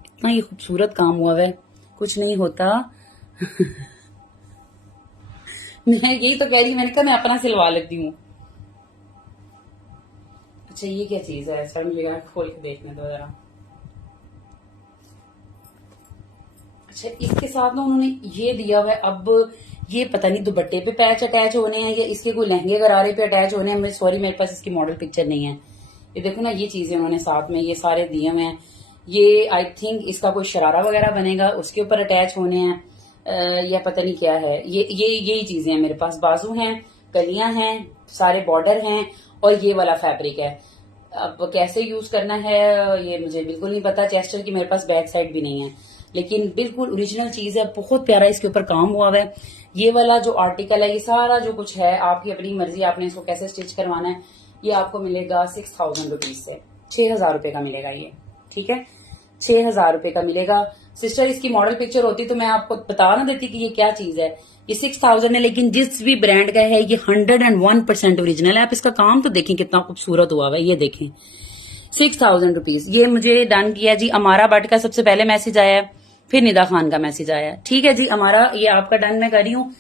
इतना ये खूबसूरत काम हुआ है, कुछ नहीं होता। मैं यही तो कह रही, मैंने कहा मैं अपना सिलवा लेती हूँ। अच्छा ये क्या चीज है, सर मुझे यार खोल के देखने दो जरा। अच्छा इसके साथ ना उन्होंने ये दिया हुआ है, अब ये पता नहीं दुपट्टे पे पैच अटैच होने हैं या इसके कोई लहंगे गरारे पे अटैच होने हैं। सॉरी मेरे पास इसकी मॉडल पिक्चर नहीं है। ये देखो ना, ये चीजें उन्होंने साथ में ये सारे दिए हुए हैं। ये आई थिंक इसका कोई शरारा वगैरह बनेगा, उसके ऊपर अटैच होने हैं या पता नहीं क्या है। यही चीजें हैं मेरे पास। बाजू हैं, कलियां हैं, सारे बॉर्डर हैं और ये वाला फैब्रिक है। अब कैसे यूज करना है ये मुझे बिल्कुल नहीं पता। चेस्टर की मेरे पास बैक साइड भी नहीं है, लेकिन बिल्कुल ओरिजिनल चीज है, बहुत प्यारा इसके ऊपर काम हुआ है। ये वाला जो आर्टिकल है, ये सारा जो कुछ है आपकी अपनी मर्जी, आपने इसको कैसे स्टिच करवाना है। ये आपको मिलेगा 6000 रुपीज से, 6000 रुपए का मिलेगा ये, ठीक है, 6000 रुपए का मिलेगा। सिस्टर इसकी मॉडल पिक्चर होती तो मैं आपको बता ना देती कि ये क्या चीज है। ये 6000 है, लेकिन जिस भी ब्रांड का है ये 101% ओरिजिनल है। आप इसका काम तो देखें कितना खूबसूरत हुआ है, ये देखें 6000 रुपीज। ये मुझे डन किया जी अमारा बट का सबसे पहले मैसेज आया है, फिर निदा खान का मैसेज आया है, ठीक है जी। अमारा ये आपका डन मैं कर रही हूँ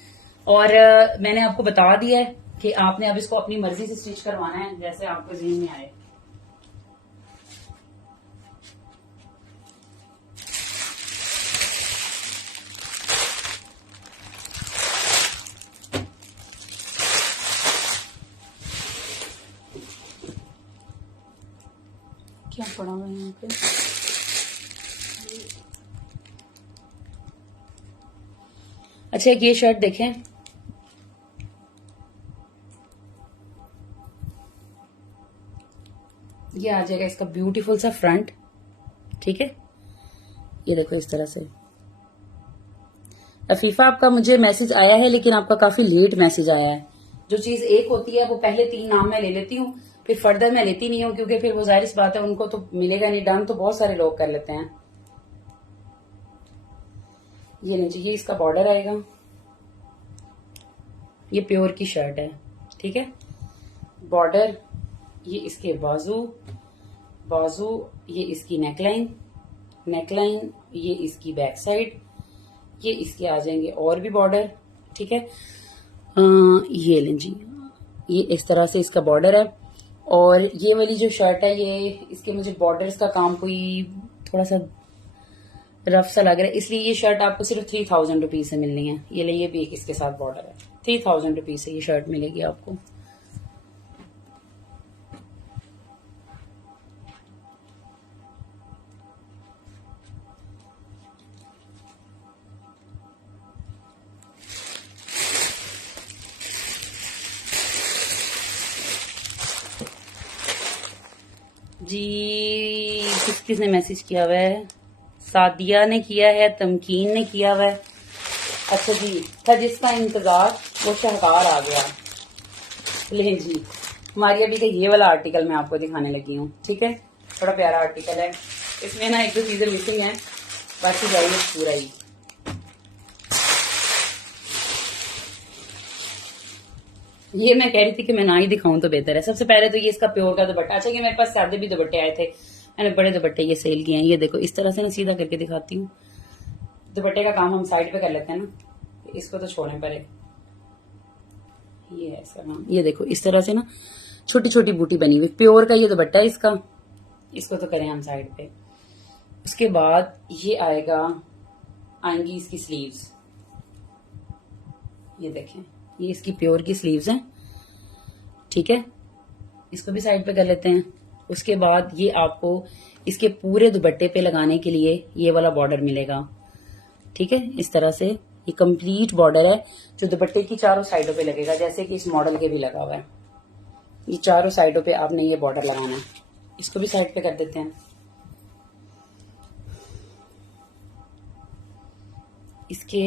और मैंने आपको बता दिया है कि आपने अब इसको अपनी मर्जी से स्टिच करवाना है जैसे आपको ज़हन में आए। क्या पड़ा हुआ है यहाँ पे, अच्छा ये शर्ट देखें, ये आ जाएगा इसका ब्यूटीफुल सा फ्रंट, ठीक है। ये देखो इस तरह से। अफीफा आपका मुझे मैसेज आया है, लेकिन आपका काफी लेट मैसेज आया है। जो चीज एक होती है वो पहले 3 नाम मैं ले लेती हूँ, फिर फर्दर मैं लेती नहीं हूँ, क्योंकि फिर वो जाहिर सी बात है उनको तो मिलेगा नहीं। डन तो बहुत सारे लोग कर लेते हैं। ये नीचे ये इसका बॉर्डर आएगा, ये प्योर की शर्ट है, ठीक है। बॉर्डर, ये इसके बाजू, बाजू ये इसकी नेकलाइन, नेकलाइन ये इसकी बैक साइड, ये इसके आ जाएंगे और भी बॉर्डर, ठीक है। ये लें जी, ये इस तरह से इसका बॉर्डर है। और ये वाली जो शर्ट है, ये इसके मुझे बॉर्डर्स का काम कोई थोड़ा सा रफ सा लग रहा है, इसलिए ये शर्ट आपको सिर्फ 3000 रुपीज से मिलनी है। ये ले, ये भी एक इसके साथ बॉर्डर है, 3000 रुपीज से ये शर्ट मिलेगी आपको। जी किसने मैसेज किया हुआ है, सादिया ने किया है, तमकीन ने किया हुआ है। अच्छा जी, था जिसका इंतजार वो शाहकार आ गया। ले जी मारिया भी का ये वाला आर्टिकल मैं आपको दिखाने लगी हूँ, ठीक है। बड़ा प्यारा आर्टिकल है, इसमें ना 1-2 चीजें मिसिंग है, बाकी जाइए पूरा ही। ये मैं कह रही थी कि मैं ना ही दिखाऊं तो बेहतर है। सबसे पहले तो ये इसका प्योर का दुपट्टा। अच्छा, ये मेरे पास सादे भी दुपट्टे आए थे, मैंने बड़े दुपट्टे ये सेल किए हैं। ये देखो इस तरह से ना सीधा करके दिखाती हूँ। दुपट्टे का काम हम साइड पे कर लेते हैं ना, इसको तो छोड़ें पहले। ये है इसका काम। ये देखो इस तरह से ना छोटी छोटी बूटी बनी हुई, प्योर का ये दुपट्टा है इसका। इसको तो करें हम साइड पे। उसके बाद ये आएंगी इसकी स्लीव्स। ये देखें, ये इसकी प्योर की स्लीव्स हैं, ठीक है। इसको भी साइड पे कर लेते हैं। उसके बाद ये आपको इसके पूरे दुपट्टे पे लगाने के लिए ये वाला बॉर्डर मिलेगा, ठीक है। इस तरह से ये कंप्लीट बॉर्डर है जो दुपट्टे की चारों साइडों पे लगेगा, जैसे कि इस मॉडल के भी लगा हुआ है। ये चारों साइडों पे आपने ये बॉर्डर लगाना है। इसको भी साइड पे कर देते हैं। इसके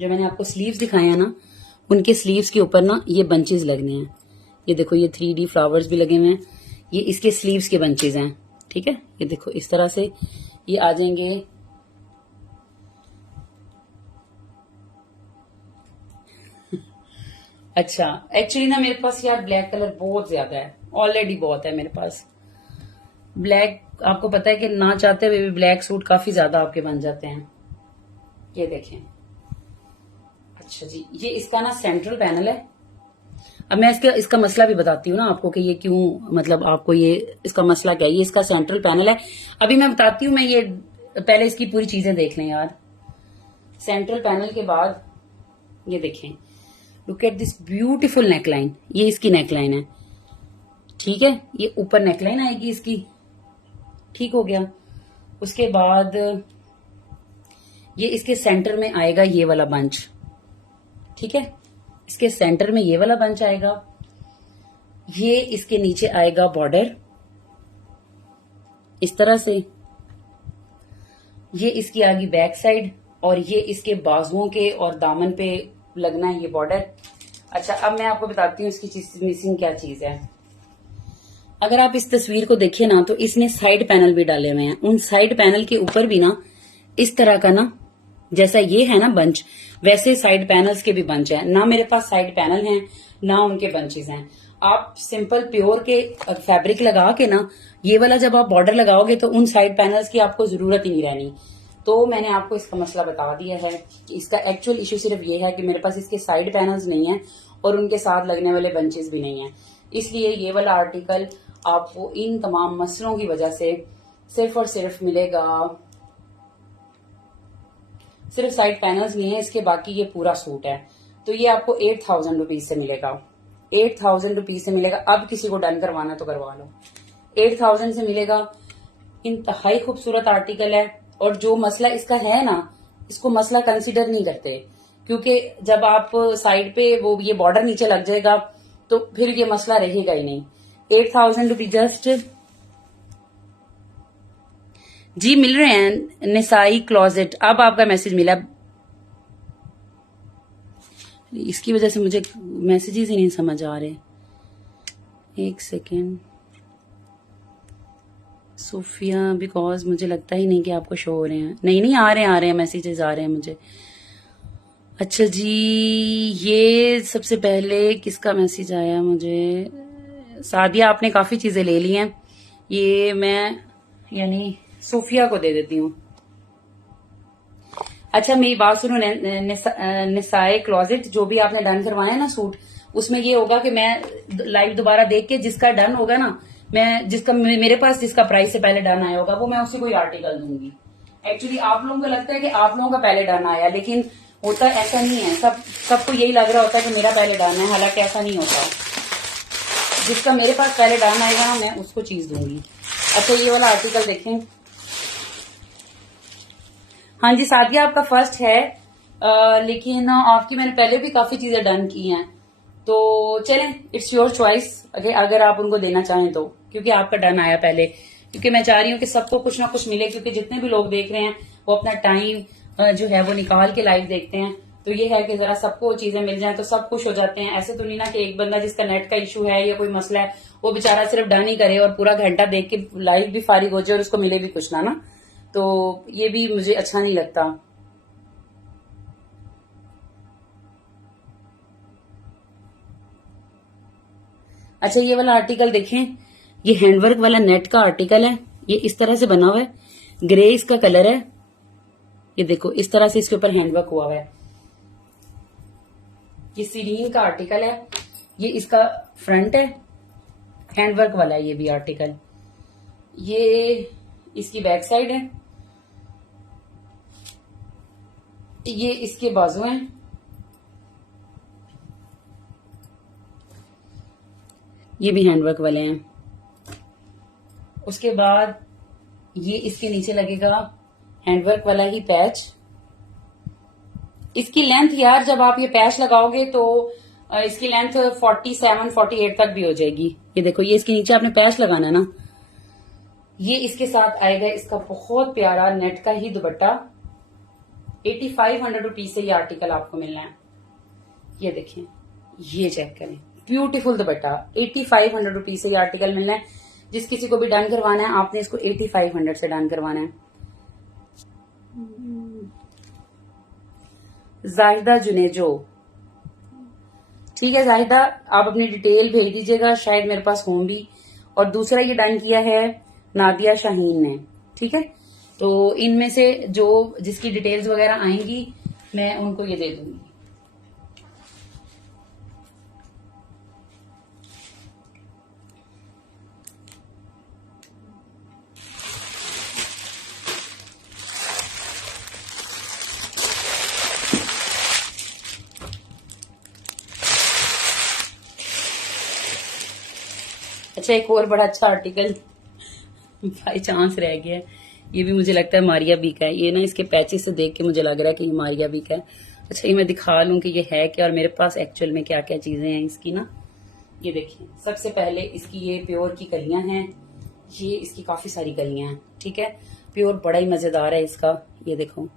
जो मैंने आपको स्लीव्स दिखाए हैं ना, उनके स्लीव्स के ऊपर ना ये बंचेस लगने हैं। ये देखो ये 3D फ्लावर्स भी लगे हुए हैं, ये इसके स्लीव्स के बंचेस हैं, ठीक है। ये देखो इस तरह से ये आ जाएंगे। अच्छा, एक्चुअली ना मेरे पास यार ब्लैक कलर बहुत ज्यादा है, ऑलरेडी बहुत है मेरे पास ब्लैक। आपको पता है कि ना चाहते हुए भी ब्लैक सूट काफी ज्यादा आपके बन जाते हैं। ये देखें। अच्छा जी, ये इसका ना सेंट्रल पैनल है। अब मैं इसका मसला भी बताती हूँ ना आपको कि ये क्यों, मतलब आपको ये इसका मसला क्या है। ये इसका सेंट्रल पैनल है, अभी मैं बताती हूँ। मैं ये पहले इसकी पूरी चीजें देख लें यार। सेंट्रल पैनल के बाद ये देखें, look at this beautiful neckline. ये इसकी नेकलाइन है, ठीक है। ये ऊपर नेकलाइन आएगी इसकी, ठीक हो गया। उसके बाद ये इसके सेंटर में आएगा ये वाला बंच, ठीक है। इसके सेंटर में ये वाला बंच आएगा। ये इसके नीचे आएगा बॉर्डर इस तरह से। ये इसकी आगे बैक साइड, और ये इसके बाजुओं के और दामन पे लगना है ये बॉर्डर। अच्छा, अब मैं आपको बताती हूँ इसकी मिसिंग क्या चीज है। अगर आप इस तस्वीर को देखें ना, तो इसने साइड पैनल भी डाले हुए हैं। उन साइड पैनल के ऊपर भी ना इस तरह का ना, जैसा ये है ना बंच, वैसे साइड पैनल्स के भी बंच है ना। मेरे पास साइड पैनल हैं ना उनके बंचेस हैं। आप सिंपल प्योर के फैब्रिक लगा के ना, ये वाला जब आप बॉर्डर लगाओगे तो उन साइड पैनल्स की आपको जरूरत ही नहीं रहनी। तो मैंने आपको इसका मसला बता दिया है कि इसका एक्चुअल इश्यू सिर्फ ये है कि मेरे पास इसके साइड पैनल्स नहीं है और उनके साथ लगने वाले बंचेस भी नहीं है। इसलिए ये वाला आर्टिकल आपको इन तमाम मसलों की वजह से सिर्फ और सिर्फ मिलेगा, सिर्फ साइड पैनल्स नहीं है इसके, बाकी ये पूरा सूट है। तो ये आपको 8000 रुपीज से मिलेगा। 8000 रुपीज से मिलेगा। अब किसी को डन करवाना तो करवा लो, 8000 से मिलेगा। इंतहाई खूबसूरत आर्टिकल है। और जो मसला इसका है ना, इसको मसला कंसीडर नहीं करते, क्योंकि जब आप साइड पे वो ये बॉर्डर नीचे लग जाएगा तो फिर ये मसला रहेगा ही नहीं। 8000 रुपीज जस्ट जी मिल रहे हैं। निसाई क्लोजेट, अब आपका मैसेज मिला। इसकी वजह से मुझे मैसेजेस ही नहीं समझ आ रहे। एक सेकेंड सोफिया, बिकॉज मुझे लगता ही नहीं कि आपको शो हो रहे हैं। नहीं आ रहे हैं मैसेजेस आ रहे हैं मुझे। अच्छा जी, ये सबसे पहले किसका मैसेज आया मुझे? सादिया, आपने काफी चीजें ले ली हैं। ये मैं यानी सोफिया को दे देती हूँ। अच्छा मेरी बात सुनो, निसाए क्लोजेट जो भी आपने डन करवाया है ना सूट, उसमें ये होगा कि मैं लाइव दोबारा देख के जिसका डन होगा ना, मैं जिसका मेरे पास जिसका प्राइस से पहले डन आया होगा वो मैं उसी को ही आर्टिकल दूंगी। एक्चुअली आप लोगों को लगता है कि आप लोगों का पहले डन आया, लेकिन होता ऐसा नहीं है। सबको यही लग रहा होता है कि मेरा पहले डन है, हालांकि ऐसा नहीं होता। जिसका मेरे पास पहले डन आएगा मैं उसको चीज दूंगी। अच्छा ये वाला आर्टिकल देखें। हाँ जी सादिया, आपका फर्स्ट है, लेकिन आपकी मैंने पहले भी काफी चीजें डन की हैं, तो चलें, इट्स योर चॉइस अगर आप उनको देना चाहें तो, क्योंकि आपका डन आया पहले। क्योंकि मैं चाह रही हूँ कि सबको कुछ ना कुछ मिले, क्योंकि जितने भी लोग देख रहे हैं वो अपना टाइम जो है वो निकाल के लाइव देखते हैं। तो ये है कि जरा सबको चीजें मिल जाएं तो सब खुश हो जाते हैं। ऐसे तो नहीं ना कि एक बंदा जिसका नेट का इशू है या कोई मसला है वो बेचारा सिर्फ डन ही करे और पूरा घंटा देख के लाइव भी फारिग हो जाए और उसको मिले भी कुछ ना। तो ये भी मुझे अच्छा नहीं लगता। अच्छा ये वाला आर्टिकल देखें, ये हैंडवर्क वाला नेट का आर्टिकल है, ये इस तरह से बना हुआ है, ग्रे इसका कलर है, ये देखो इस तरह से इसके ऊपर हैंडवर्क हुआ हुआ है। ये सीरीन का आर्टिकल है, ये इसका फ्रंट है, हैंडवर्क वाला है ये भी आर्टिकल। ये इसकी बैक साइड है, ये इसके बाजू हैं, ये भी हैंडवर्क वाले हैं। उसके बाद ये इसके नीचे लगेगा हैंडवर्क वाला ही पैच। इसकी लेंथ यार जब आप ये पैच लगाओगे तो इसकी लेंथ 47, 48 तक भी हो जाएगी। ये देखो ये इसके नीचे आपने पैच लगाना है ना। ये इसके साथ आएगा इसका बहुत प्यारा नेट का ही दुपट्टा। 8500 रुपीज से ये आर्टिकल आपको मिलना है। ये देखें, ये चेक करें, ब्यूटीफुल दुपट्टा। 8500 रुपीज से ये आर्टिकल मिलना है। जिस किसी को भी डन करवाना है आपने इसको 8500 से डन करवाना है। जाहिदा जुनेजो, ठीक है जाहिदा, आप अपनी डिटेल भेज दीजिएगा, शायद मेरे पास हों भी। और दूसरा ये डन किया है नादिया शाहीन ने, ठीक है। तो इनमें से जो जिसकी डिटेल्स वगैरह आएंगी मैं उनको ये दे दूंगी। अच्छा एक और बड़ा अच्छा आर्टिकल बाई चांस रह गया है, ये भी मुझे लगता है मारिया बी का है। ये ना इसके पैचेस से देख के मुझे लग रहा है कि ये मारिया बी का है। अच्छा ये मैं दिखा लूं कि ये है क्या और मेरे पास एक्चुअल में क्या क्या चीजें हैं इसकी ना। ये देखिए, सबसे पहले इसकी ये प्योर की कलियां हैं, ये इसकी काफी सारी कलियां हैं, ठीक है। प्योर बड़ा ही मजेदार है इसका। ये देखो,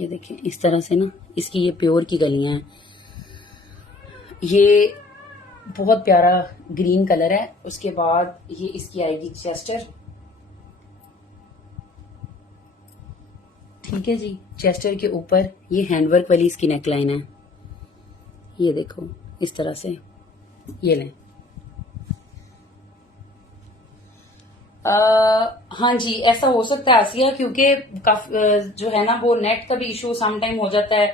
ये देखें इस तरह से ना इसकी ये प्योर की कलियां हैं। ये बहुत प्यारा ग्रीन कलर है। उसके बाद ये इसकी आएगी चेस्टर, ठीक है जी। चेस्टर के ऊपर ये हैंडवर्क वाली इसकी नेकलाइन है। ये देखो इस तरह से, ये लें। हाँ जी, ऐसा हो सकता है आसिया, क्योंकि जो है ना वो नेट का भी इशू सम टाइम हो जाता है।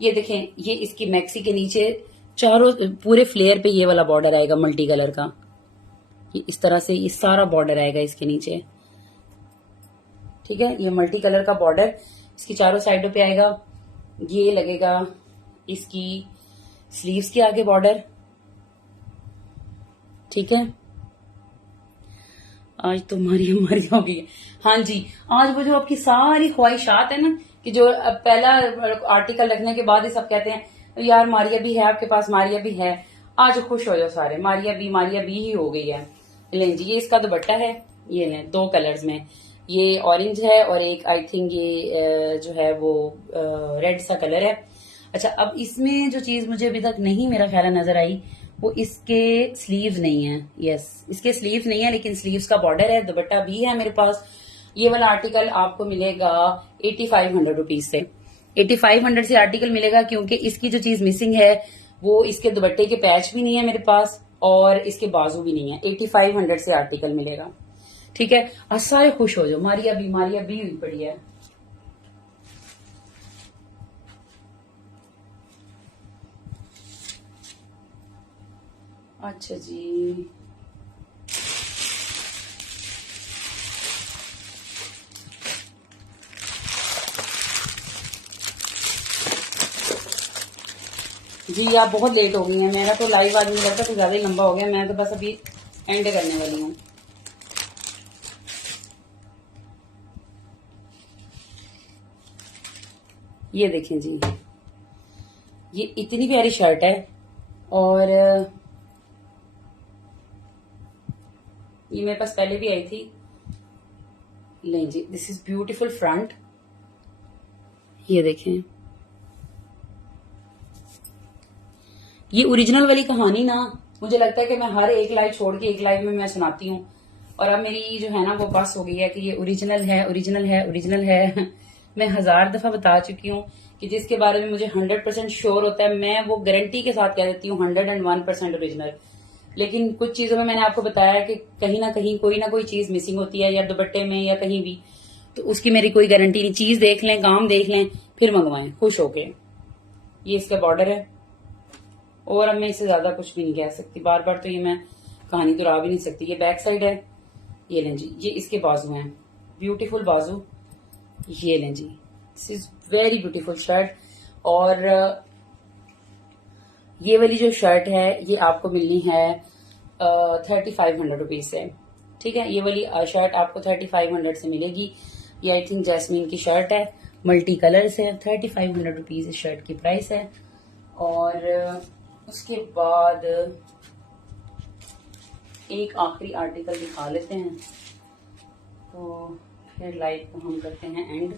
ये देखें, ये इसकी मैक्सी के नीचे चारों पूरे फ्लेयर पे ये वाला बॉर्डर आएगा मल्टी कलर का। ये इस तरह से ये सारा बॉर्डर आएगा इसके नीचे, ठीक है। ये मल्टी कलर का बॉर्डर इसकी चारों साइडों पे आएगा। ये लगेगा इसकी स्लीव्स के आगे बॉर्डर, ठीक है। आज तो हमारी हो गई है। हाँ जी, आज वो जो आपकी सारी ख्वाहिशात है ना, कि जो पहला आर्टिकल रखने के बाद ही सब कहते हैं यार मारिया भी है आपके पास, मारिया भी है। आज खुश हो जाओ सारे, मारिया भी ही हो गई है। लें जी, ये इसका दुपट्टा है, ये लें 2 कलर्स में। ये ऑरेंज है और एक आई थिंक ये जो है वो रेड सा कलर है। अच्छा, अब इसमें जो चीज मुझे अभी तक नहीं मेरा ख्याल नजर आई वो इसके स्लीव्स नहीं है। यस, इसके स्लीव्स नहीं है, लेकिन स्लीव्स का बॉर्डर है, दुपट्टा भी है मेरे पास। ये वाला आर्टिकल आपको मिलेगा 8500 रुपीज से। 8500 से आर्टिकल मिलेगा, क्योंकि इसकी जो चीज मिसिंग है वो इसके दुपट्टे के पैच भी नहीं है मेरे पास और इसके बाजू भी नहीं है। 8500 से आर्टिकल मिलेगा, ठीक है। आज सारे खुश हो जाओ, मारिया भी हुई पड़ी है। अच्छा जी, जी आप बहुत लेट हो गई हैं। मेरा तो लाइव आज मुझे लगता है तो ज्यादा ही लंबा हो गया। मैं तो बस अभी एंड करने वाली हूँ। ये देखें जी, ये इतनी प्यारी शर्ट है और ये मेरे पास पहले भी आई थी। लें जी, दिस इज ब्यूटीफुल फ्रंट। ये देखें, ये ओरिजिनल वाली कहानी ना मुझे लगता है कि मैं हर एक लाइव छोड़ के एक लाइव में मैं सुनाती हूँ। और अब मेरी जो है ना वो बस हो गई है कि ये ओरिजिनल है, ओरिजिनल है, ओरिजिनल है। मैं 1000 दफा बता चुकी हूँ कि जिसके बारे में मुझे 100% श्योर होता है मैं वो गारंटी के साथ कह देती हूँ 101% ओरिजिनल। लेकिन कुछ चीजों में मैंने आपको बताया कि कहीं ना कहीं कोई ना कोई चीज मिसिंग होती है, या दुपट्टे में या कहीं भी, तो उसकी मेरी कोई गारंटी नहीं। चीज देख लें, काम देख लें, फिर मंगवाएं खुश होके। ये इसका बॉर्डर है, और अब मैं इससे ज्यादा कुछ भी नहीं कह सकती, बार बार तो ये मैं कहानी दोहरा भी नहीं सकती। ये बैक साइड है, ये लें जी, ये इसके बाजू हैं, ब्यूटीफुल बाजू, ये लें जी, this is very beautiful shirt. और ये वाली जो शर्ट है ये आपको मिलनी है 3500 रुपीज से, ठीक है। ये वाली शर्ट आपको 3500 से मिलेगी। ये आई थिंक जैस्मिन की शर्ट है, मल्टी कलर्स है, 3500 रुपीज इस शर्ट की प्राइस है। और उसके बाद एक आखिरी आर्टिकल दिखा लेते हैं, तो फिर लाइव को हम करते हैं एंड।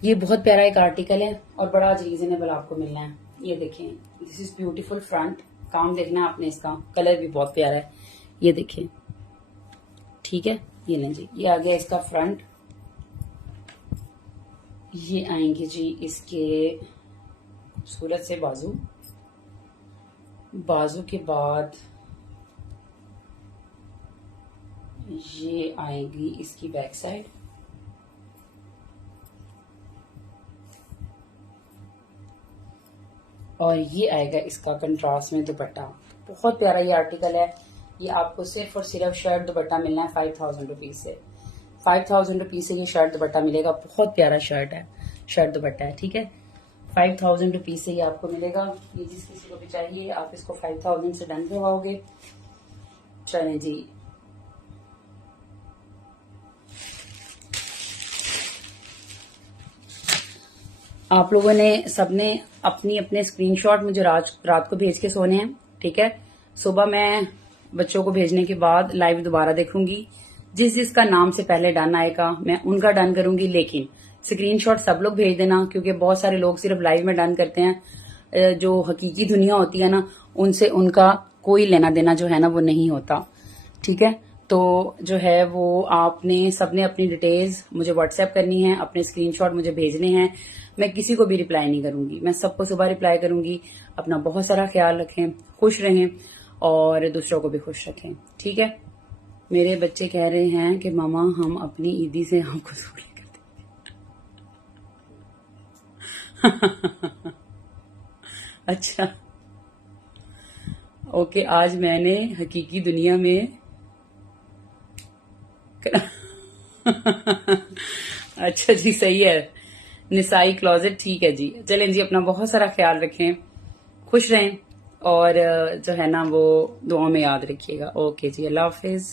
ये बहुत प्यारा एक आर्टिकल है और बड़ा रीजनेबल आपको मिलना है। ये देखें, दिस इज ब्यूटीफुल फ्रंट, काम देखना है आपने, इसका कलर भी बहुत प्यारा है, ये देखें, ठीक है। ये लें जी, ये आ गया इसका फ्रंट। ये आएंगे जी इसके खूबसूरत से बाजू, बाजू के बाद ये आएगी इसकी बैक साइड, और ये आएगा इसका कंट्रास्ट में दुपट्टा। बहुत प्यारा ये आर्टिकल है। ये आपको सिर्फ और सिर्फ शर्ट दुपट्टा मिलना है 5000 रुपीज से। 5000 रुपीज से ये शर्ट दुपट्टा मिलेगा। बहुत प्यारा शर्ट है, शर्ट दुपट्टा है, ठीक है। 5000 रुपीज से ये आपको मिलेगा। ये जिस किसी को भी चाहिए आप इसको 5000 से डन करवाओगे। चलें जी, आप लोगों ने सबने अपनी अपने स्क्रीनशॉट मुझे रात को भेज के सोने हैं, ठीक है। सुबह मैं बच्चों को भेजने के बाद लाइव दोबारा देखूंगी। जिस जिसका नाम से पहले डन आएगा मैं उनका डन करूंगी, लेकिन स्क्रीनशॉट सब लोग भेज देना, क्योंकि बहुत सारे लोग सिर्फ लाइव में डन करते हैं। जो हकीकी दुनिया होती है ना, उनसे उनका कोई लेना देना जो है ना वो नहीं होता, ठीक है। तो जो है वो आपने सबने अपनी डिटेल्स मुझे व्हाट्सएप करनी है, अपने स्क्रीनशॉट मुझे भेजने हैं। मैं किसी को भी रिप्लाई नहीं करूंगी, मैं सबको सुबह रिप्लाई करूंगी। अपना बहुत सारा ख्याल रखें, खुश रहें और दूसरों को भी खुश रखें, ठीक है। मेरे बच्चे कह रहे हैं कि मामा हम अपनी ईदी से आपको दूर लेकर देंगे। अच्छा, ओके, आज मैंने हकीकी दुनिया में अच्छा जी, सही है, निसाई क्लोजेट, ठीक है जी। चलें जी, अपना बहुत सारा ख्याल रखें, खुश रहें और जो है ना वो दुआ में याद रखिएगा। ओके जी, अल्लाह हाफिज।